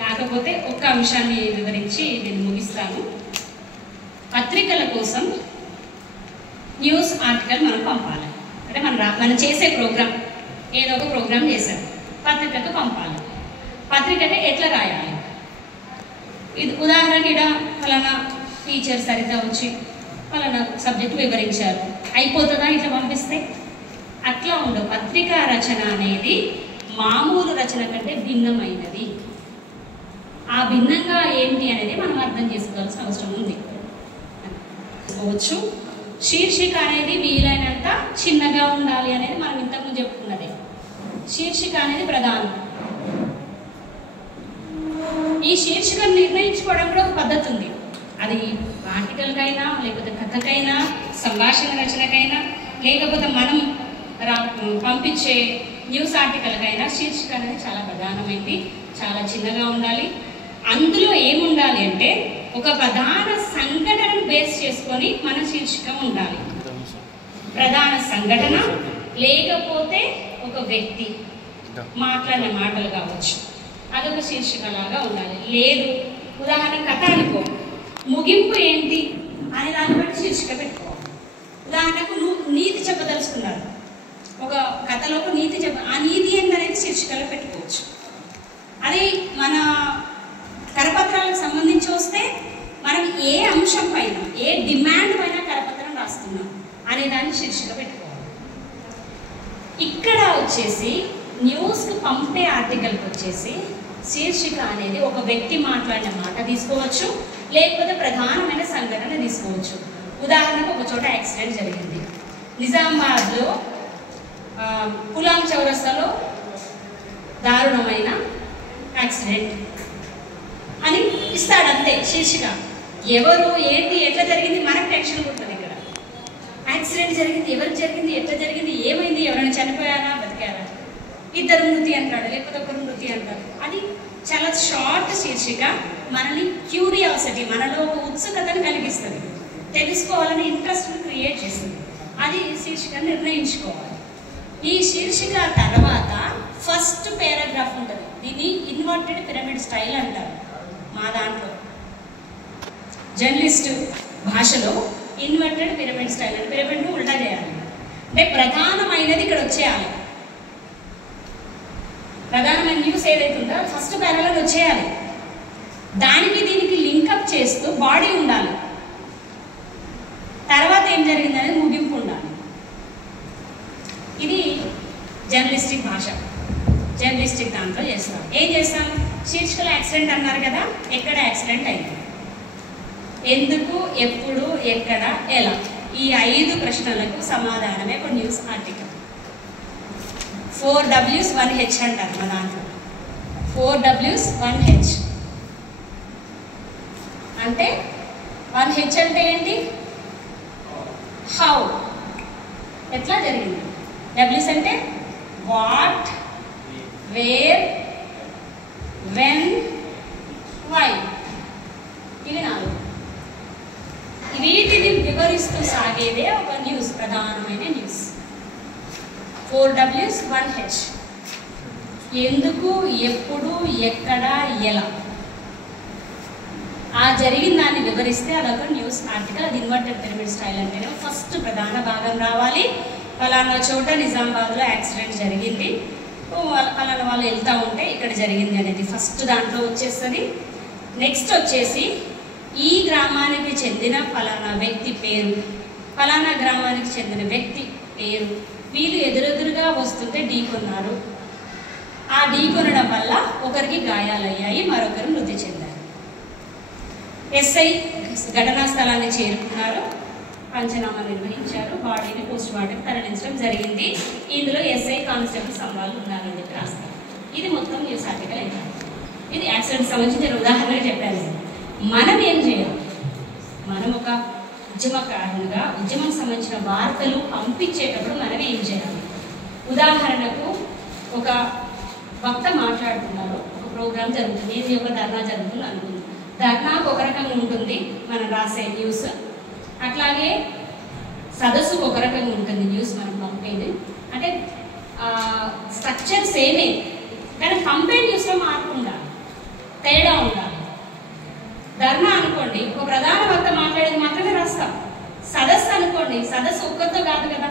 కాకపోతే ఒక్క అంశాన్ని వివరించి నేను ముగిస్తాను. పత్రికల కోసం న్యూస్ ఆర్టికల్ మనం పంపాలి. అంటే మనం చేసే ప్రోగ్రామ్, ఏదో ఒక ప్రోగ్రామ్ చేశాం, పత్రికకు పంపాలి. పత్రికకి ఎట్లా రాయాలి? ఇది ఉదాహరణకి ఇక్కడ ఫలానా టీచర్ సరిత వచ్చి ఫలానా సబ్జెక్టు వివరించారు, అయిపోతుందా ఇట్లా పంపిస్తే? అట్లా ఉండవు. పత్రికా రచన అనేది మామూలు రచన కంటే భిన్నమైనది. ఆ భిన్నంగా ఏంటి అనేది మనం అర్థం చేసుకోవాల్సిన అవసరం ఉంది. శీర్షిక అనేది వీలైనంత చిన్నగా ఉండాలి అనేది మనం ఇంతకుముందు చెప్పుకున్నదే. శీర్షిక అనేది ప్రధానం. ఈ శీర్షికను నిర్ణయించుకోవడం కూడా ఒక పద్ధతి ఉంది. అది ఆర్టికల్కైనా, లేకపోతే కథకైనా, సంభాషణ రచనకైనా, లేకపోతే మనం పంపించే న్యూస్ ఆర్టికల్కైనా శీర్షిక అనేది చాలా ప్రధానమైంది, చాలా చిన్నగా ఉండాలి. అందులో ఏముండాలి అంటే ఒక ప్రధాన సంఘటనను బేస్ చేసుకొని మన శీర్షిక ఉండాలి. ప్రధాన సంఘటన, లేకపోతే ఒక వ్యక్తి మాట్లాడిన మాటలు కావచ్చు, అదొక శీర్షిక లాగా ఉండాలి. లేదు, ఉదాహరణ కథ అనుకో, ముగింపు ఏంటి అనే దాన్ని బట్టి శీర్షిక పెట్టుకోవాలి. ఉదాహరణకు నీతి చెప్పదలుచుకున్నారు, ఒక కథలో ఒక నీతి ఆ నీతి ఏంటనేది శీర్షికలో పెట్టుకోవచ్చు. అది మన కరపత్రాలకు సంబంధించి వస్తే మనం ఏ అంశం పైన, ఏ డిమాండ్ పైన కరపత్రం రాస్తున్నాం అనే దాన్ని శీర్షిక పెట్టుకోవాలి. ఇక్కడ వచ్చేసి న్యూస్కి పంపే ఆర్టికల్కి వచ్చేసి శీర్షిక అనేది ఒక వ్యక్తి మాట్లాడిన మాట తీసుకోవచ్చు, లేకపోతే ప్రధానమైన సంఘటన తీసుకోవచ్చు. ఉదాహరణకు ఒక చోట యాక్సిడెంట్ జరిగింది, నిజామాబాద్లో కులాం చౌరస్తాలో దారుణమైన యాక్సిడెంట్ అని ఇస్తాడు, అంతే శీర్షిక. ఎవరు, ఏంటి, ఎట్లా జరిగింది మనకు టెన్షన్ ఉంటుంది. ఇక్కడ యాక్సిడెంట్ జరిగింది, ఎవరికి జరిగింది, ఎట్లా జరిగింది, ఏమైంది, ఎవరైనా చనిపోయారా, బతికారా, ఇద్దరు మృతి అంటాడు, లేకపోతే ఒకరు మృతి అంటాడు. అది చాలా షార్ట్ శీర్షిక. మనని క్యూరియాసిటీ, మనలో ఉత్సుకతను కలిగిస్తుంది, తెలుసుకోవాలని ఇంట్రెస్ట్ క్రియేట్ చేస్తుంది. అది శీర్షికను నిర్ణయించుకోవాలి. ఈ శీర్షిక తర్వాత ఫస్ట్ పారాగ్రాఫ్ ఉంటుంది. దీన్ని ఇన్వర్టెడ్ పిరమిడ్ స్టైల్ అంటారు మా దాంట్లో. జర్నలిస్ట్ భాషలో ఇన్వర్టెడ్ పిరమిడ్ స్టైల్ అంటే పిరమిడ్ను ఉల్టా చేయాలి. అంటే ప్రధానమైనది ఇక్కడ వచ్చేయాలి. ప్రధానమైన న్యూస్ ఏదైతే ఉందో ఫస్ట్ పారాగ్రాఫ్ వచ్చేయాలి. దానికి దీనికి లింకప్ చేస్తూ బాడీ ఉండాలి. తర్వాత ఏం జరిగింది అనేది ముగింపు ఉండాలి. ఇది జర్నలిస్టిక్ భాష. జర్నలిస్టిక్ దాంట్లో చేస్తాం. ఏం చేస్తాం? శీర్షికలో యాక్సిడెంట్ అన్నారు కదా, ఎక్కడ యాక్సిడెంట్ అయింది, ఎందుకు, ఎప్పుడు, ఎక్కడ, ఎలా, ఈ 5 ప్రశ్నలకు సమాధానమే ఒక న్యూస్ ఆర్టికల్. 4 Ws 1 H అంటారు మా దాంట్లో. 4 Ws 1 H అంటే 1 H అంటే ఏంటి? హౌ, ఎట్లా జరిగింది. Ws అంటే వాట్, వేర్, వెన్, వై. ఇవి 4. వీటిని వివరిస్తూ సాగేదే ఒక న్యూస్, ప్రధానమైన న్యూస్. 4 Ws 1 H. ఎందుకు, ఎప్పుడు, ఎక్కడ, ఎలా, ఆ జరిగిన దాన్ని వివరిస్తే అదొక న్యూస్ ఆర్టికల్. అది ఇన్వర్టెడ్ పిరమిడ్ స్టైల్ అంటేనే ఫస్ట్ ప్రధాన భాగం రావాలి. ఫలానా చోట నిజామాబాద్లో యాక్సిడెంట్ జరిగింది, ఫలానా వాళ్ళు వెళ్తూ ఉంటే ఇక్కడ జరిగింది అనేది ఫస్ట్ దాంట్లో వచ్చేస్తుంది. నెక్స్ట్ వచ్చేసి ఈ గ్రామానికి చెందిన ఫలానా వ్యక్తి పేరు, ఫలానా గ్రామానికి చెందిన వ్యక్తి పేరు, వీళ్ళు ఎదురెదురుగా వస్తుంటే ఢీకొన్నారు, ఆ ఢీకొనడం వల్ల ఒకరికి గాయాలయ్యాయి, మరొకరు మృతి చెందారు. ఎస్ఐ ఘటనా స్థలాన్ని చేరుకున్నారు, పంచనామా నిర్వహించారు, బాడీని పోస్ట్ మార్టం తరలించడం జరిగింది. ఇందులో ఎస్ఐ కానిస్టేబుల్ సంవాళ్ళు ఉన్నారని చెప్పి రాస్తారు. ఇది మొత్తం న్యూస్ ఆర్టికల్ అయితే. ఇది యాక్సిడెంట్ సంబంధించిన ఉదాహరణగా చెప్పాను. మనం ఏం చేయాలి? మనం ఒక ఉద్యమకారులుగా ఉద్యమం సంబంధించిన వార్తలు పంపించేటప్పుడు మనం ఏం చేయాలి? ఉదాహరణకు ఒక వక్త మాట్లాడుతున్నారు, ఒక ప్రోగ్రామ్ జరుగుతుంది, ఇది ఒక ధర్నా జరుగుతుంది అనుకుంది. ధర్నాకు ఒక రకంగా ఉంటుంది మనం రాసే న్యూస్, అట్లాగే సదస్సుకు ఒక రకంగా ఉంటుంది న్యూస్ మనం పంపేది. అంటే స్ట్రక్చర్ సేమే, కానీ పంపే న్యూస్లో మార్పు ఉండాలి, తేడా ఉండాలి. ధర్నా అనుకోండి ఒక ప్రధాన వక్త మాట్లాడేది మాత్రమే రాస్తాం. సదస్సు అనుకోండి, సదస్సు ఒక్కరితో కాదు కదా,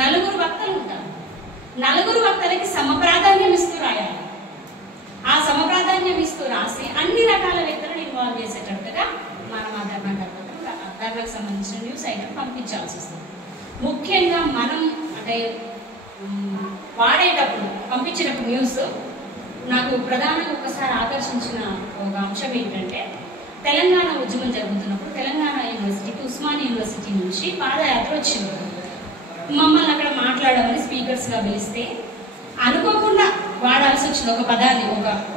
నలుగురు వక్తలు ఉంటారు. నలుగురు వక్తలకి సమప్రాధాన్యం ఇస్తూ రాయాలి. ఆ సమప్రాధాన్యం ఇస్తూ రాసి అన్ని రకాల వ్యక్తులను ఇన్వాల్వ్ చేసేటట్టుగా మనం ఆ ధర్నాకు సంబంధించిన న్యూస్ ఐటమ్ పంపించాల్సి వస్తుంది. ముఖ్యంగా మనం అంటే వాడేటప్పుడు పంపించినప్పుడు న్యూస్ నాకు ప్రధానంగా ఒకసారి ఆకర్షించిన ఒక అంశం ఏంటంటే, తెలంగాణ ఉద్యమం జరుగుతున్నప్పుడు తెలంగాణ యూనివర్సిటీకి ఉస్మానియా యూనివర్సిటీ నుంచి పాదయాత్ర వచ్చింది. మమ్మల్ని అక్కడ మాట్లాడమని స్పీకర్స్గా పిలిస్తే అనుకోకుండా వాడాల్సి వచ్చింది ఒక పదాన్ని,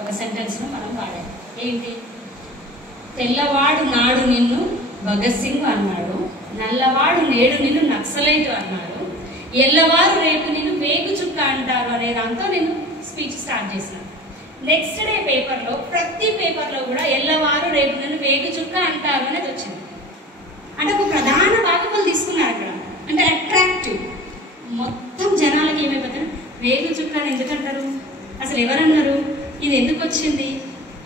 ఒక సెంటెన్స్ను మనం వాడాలి. ఏంటి? తెల్లవాడు నాడు నిన్ను భగత్ సింగ్ అన్నాడు, నల్లవాడు నేడు నిన్ను నక్సలైట్ అన్నాడు, ఎల్లవారు రేపు నిన్ను వేగు చుక్క అంటారు అనే దాంతో నేను స్పీచ్ స్టార్ట్ చేశాను. నెక్స్ట్ డే పేపర్లో, ప్రతి పేపర్లో కూడా ఎల్లవారు రేపు నిన్ను వేగు చుక్క అంటారు అనేది వచ్చింది. అంటే ఒక ప్రధాన భాగం తీసుకున్నారు అక్కడ, అంటే అట్రాక్టివ్. మొత్తం జనాలకి ఏమైపోతారు, వేగు చుక్క అని ఎందుకంటారు, అసలు ఎవరన్నారు, ఇది ఎందుకు వచ్చింది,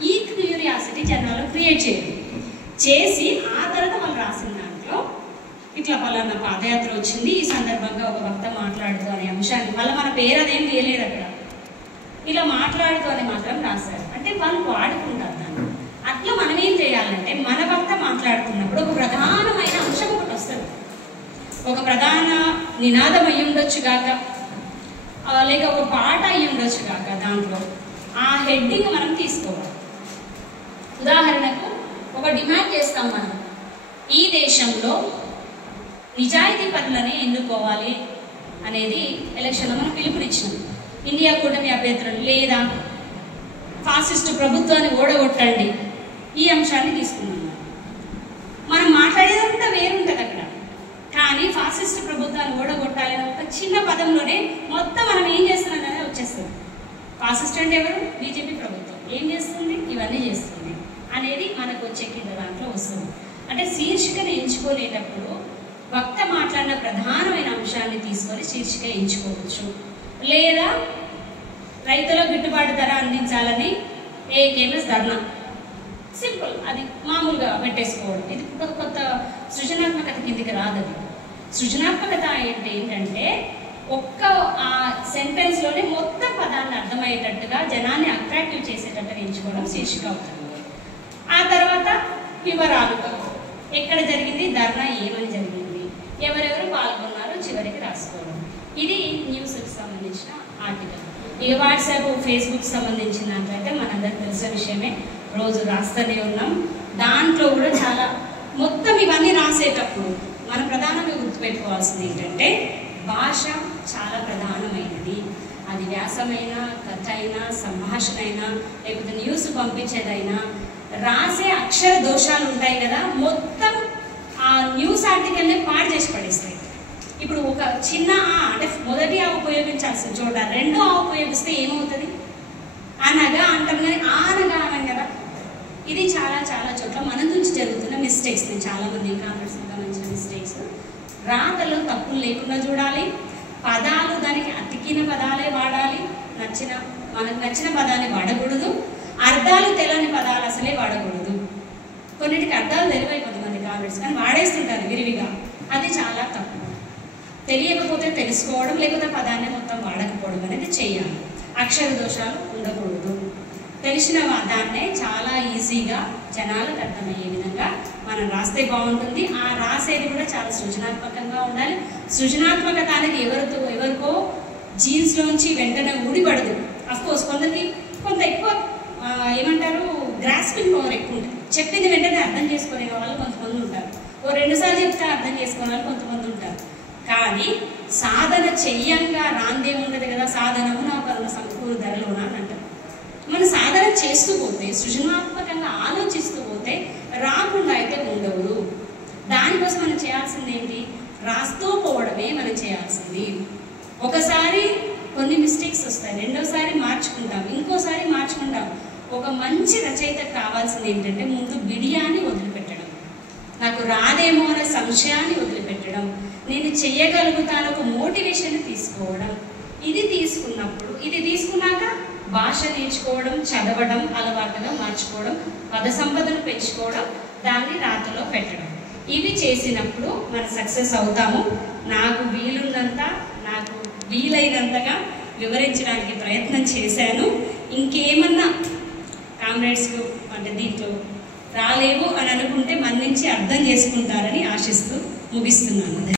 ఈ క్యూరియాసిటీ జనాలు క్రియేట్ చేసి ఆ తర్వాత వాళ్ళు రాసిన దాంట్లో ఇట్లా పలానా పాదయాత్ర వచ్చింది, ఈ సందర్భంగా ఒక వక్త మాట్లాడుతూ అనే అంశాన్ని, మళ్ళీ మన పేరు అదేం తీయలేదు అక్కడ, ఇలా మాట్లాడుతూ అని మాత్రం రాశారు. అంటే వాళ్ళు వాడుకుంటారు దాన్ని. అట్లా మనం ఏం చేయాలంటే, మన వక్త మాట్లాడుతున్నప్పుడు ఒక ప్రధానమైన అంశం ఒకటి వస్తుంది, ఒక ప్రధాన నినాదం అయ్యి ఉండొచ్చు గాక, లేక ఒక పాట అయ్యి ఉండొచ్చు గాక, దాంట్లో ఆ హెడ్డింగ్ మనం తీసుకోవాలి. ఉదాహరణకు ఒక డిమాండ్ చేస్తాం మనం, ఈ దేశంలో నిజాయితీ పరులని ఎన్నుకోవాలి అనేది ఎలక్షన్లో మనం పిలుపునిచ్చినాం. ఇండియా కూటమి అభ్యర్థులను లేదా ఫాసిస్టు ప్రభుత్వాన్ని ఓడగొట్టండి, ఈ అంశాన్ని తీసుకున్నాం. మనం మాట్లాడేదంతా వేరుంటుంది అక్కడ, కానీ ఫాసిస్టు ప్రభుత్వాన్ని ఓడగొట్టాలని ఒక చిన్న పదంలోనే మొత్తం మనం ఏం చేస్తున్నాం అనేది వచ్చేస్తుంది. ఫాసిస్ట్ అంటే ఎవరు? బీజేపీ ప్రభుత్వం ఏం చేస్తుంది, ఇవన్నీ చేస్తుంది అనేది మనకు వచ్చే కింద దాంట్లో వస్తుంది. అంటే శీర్షికను ఎంచుకునేటప్పుడు వక్త మాట్లాడిన ప్రధానమైన అంశాన్ని తీసుకొని శీర్షిక ఎంచుకోవచ్చు. లేదా రైతులకు గిట్టుబాటు ధర అందించాలని ఏకేఎంఎస్ ధర్నా, సింపుల్, అది మామూలుగా పెట్టేసుకోవడం. ఇది కొత్త సృజనాత్మకత కిందికి రాదు. సృజనాత్మకత అంటే ఏంటంటే ఒక్క ఆ సెంటెన్స్లోనే మొత్తం పదాన్ని అర్థమయ్యేటట్టుగా జనాన్ని అట్రాక్టివ్ చేసేటట్టుగా ఎంచుకోవడం శీర్షిక అవుతుంది. ఆ తర్వాత వివరాలు, ఎక్కడ జరిగింది ధర్నా, ఏమని జరిగింది, ఎవరెవరు పాల్గొన్నారో చివరికి రాసుకోవడం. ఇది న్యూస్కి సంబంధించిన ఆర్టికల్. ఇక వాట్సాప్, ఫేస్బుక్ సంబంధించిన దాంట్లో మనందరికి తెలిసిన విషయమే, రోజు రాస్తూనే ఉన్నాం. దాంట్లో కూడా చాలా మొత్తం ఇవన్నీ రాసేటప్పుడు మనం ప్రధానంగా గుర్తుపెట్టుకోవాల్సింది ఏంటంటే, భాష చాలా ప్రధానమైనది. అది వ్యాసమైనా, కథ అయినా, సంభాషణ అయినా, లేకపోతే న్యూస్ పంపించేదైనా రాసే అక్షర దోషాలు ఉంటాయి కదా, మొత్తం ఆ న్యూస్ ఆర్టికల్ని పాడు చేసి పడేస్తాయి. ఇప్పుడు ఒక చిన్న అంటే మొదటి ఆ ఉపయోగించాల్సిన చోట రెండో ఆ ఉపయోగిస్తే ఏమవుతుంది, అనగా అంటాం కానీ ఆనగా అనం కదా. ఇది చాలా చాలా చోట్ల మన నుంచి జరుగుతున్న మిస్టేక్స్. నేను చాలామంది కామెంట్స్ గమనించిన మిస్టేక్స్. రాతలో తప్పులు లేకుండా చూడాలి, పదాలు దానికి అతికిన పదాలే వాడాలి, మనకు నచ్చిన పదాన్ని వాడకూడదు, అర్థాలు తెలియని పదాలు అసలే వాడకూడదు. కొన్నిటికి అర్థాలు తెలివై కొంతమంది కామెంట్స్ కానీ వాడేస్తుంటారు విరివిగా, అది చాలా తప్పు. తెలియకపోతే తెలుసుకోవడం, లేకపోతే పదాన్ని మొత్తం వాడకపోవడం అనేది చేయాలి. అక్షర దోషాలు ఉండకూడదు. తెలిసిన దాన్నే చాలా ఈజీగా జనాలకు అర్థమయ్యే విధంగా మనం రాస్తే బాగుంటుంది. ఆ రాసేది కూడా చాలా సృజనాత్మకంగా ఉండాలి. సృజనాత్మకత అనేది ఎవరికో జీన్స్లోంచి వెంటనే ఊడిపడదు. అఫ్కోర్స్ కొందరికి కొంత ఎక్కువ ఏమంటారు, గ్రాస్పింగ్ పవర్ ఎక్కువ ఉంటుంది. చెప్పింది వెంటనే అర్థం చేసుకునే వాళ్ళు కొంతమంది ఉంటారు, ఓ 2 సార్లు చెప్తే అర్థం చేసుకునే వాళ్ళు కొంతమంది ఉంటారు. కానీ సాధన చెయ్యంగా రాందే ఉండదు కదా, సాధనము నా పరుల సంకూరు ధరలోనా అని అంటారు. మనం సాధన చేస్తూ పోతే, సృజనాత్మకంగా ఆలోచిస్తూ పోతే రాకుండా అయితే ఉండవు. దానికోసం మనం చేయాల్సింది ఏంటి, రాస్తూ పోవడమే మనం చేయాల్సింది. ఒకసారి కొన్ని మిస్టేక్స్ వస్తాయి, రెండోసారి మార్చుకుంటాం, ఇంకోసారి మార్చుకుంటాం. ఒక మంచి రచయితకు కావాల్సింది ఏంటంటే ముందు బిడియాన్ని వదిలిపెట్టడం, నాకు రాదేమో అనే సంశయాన్ని వదిలిపెట్టడం, నేను చెయ్యగలుగుతాను ఒక మోటివేషన్ తీసుకోవడం. ఇది తీసుకున్నాక భాష నేర్చుకోవడం, చదవడం అలవాటుగా మార్చుకోవడం, పద సంపదను పెంచుకోవడం, దాన్ని రాతలో పెట్టడం. ఇవి చేసినప్పుడు మనం సక్సెస్ అవుతాము. నాకు వీలైనంతగా వివరించడానికి ప్రయత్నం చేశాను. ఇంకేమన్నా కామ్రేడ్స్కు అంటే దీంట్లో రాలేవు అని అనుకుంటే మన్నించి అర్థం చేసుకుంటారని ఆశిస్తూ ముగిస్తున్నాను.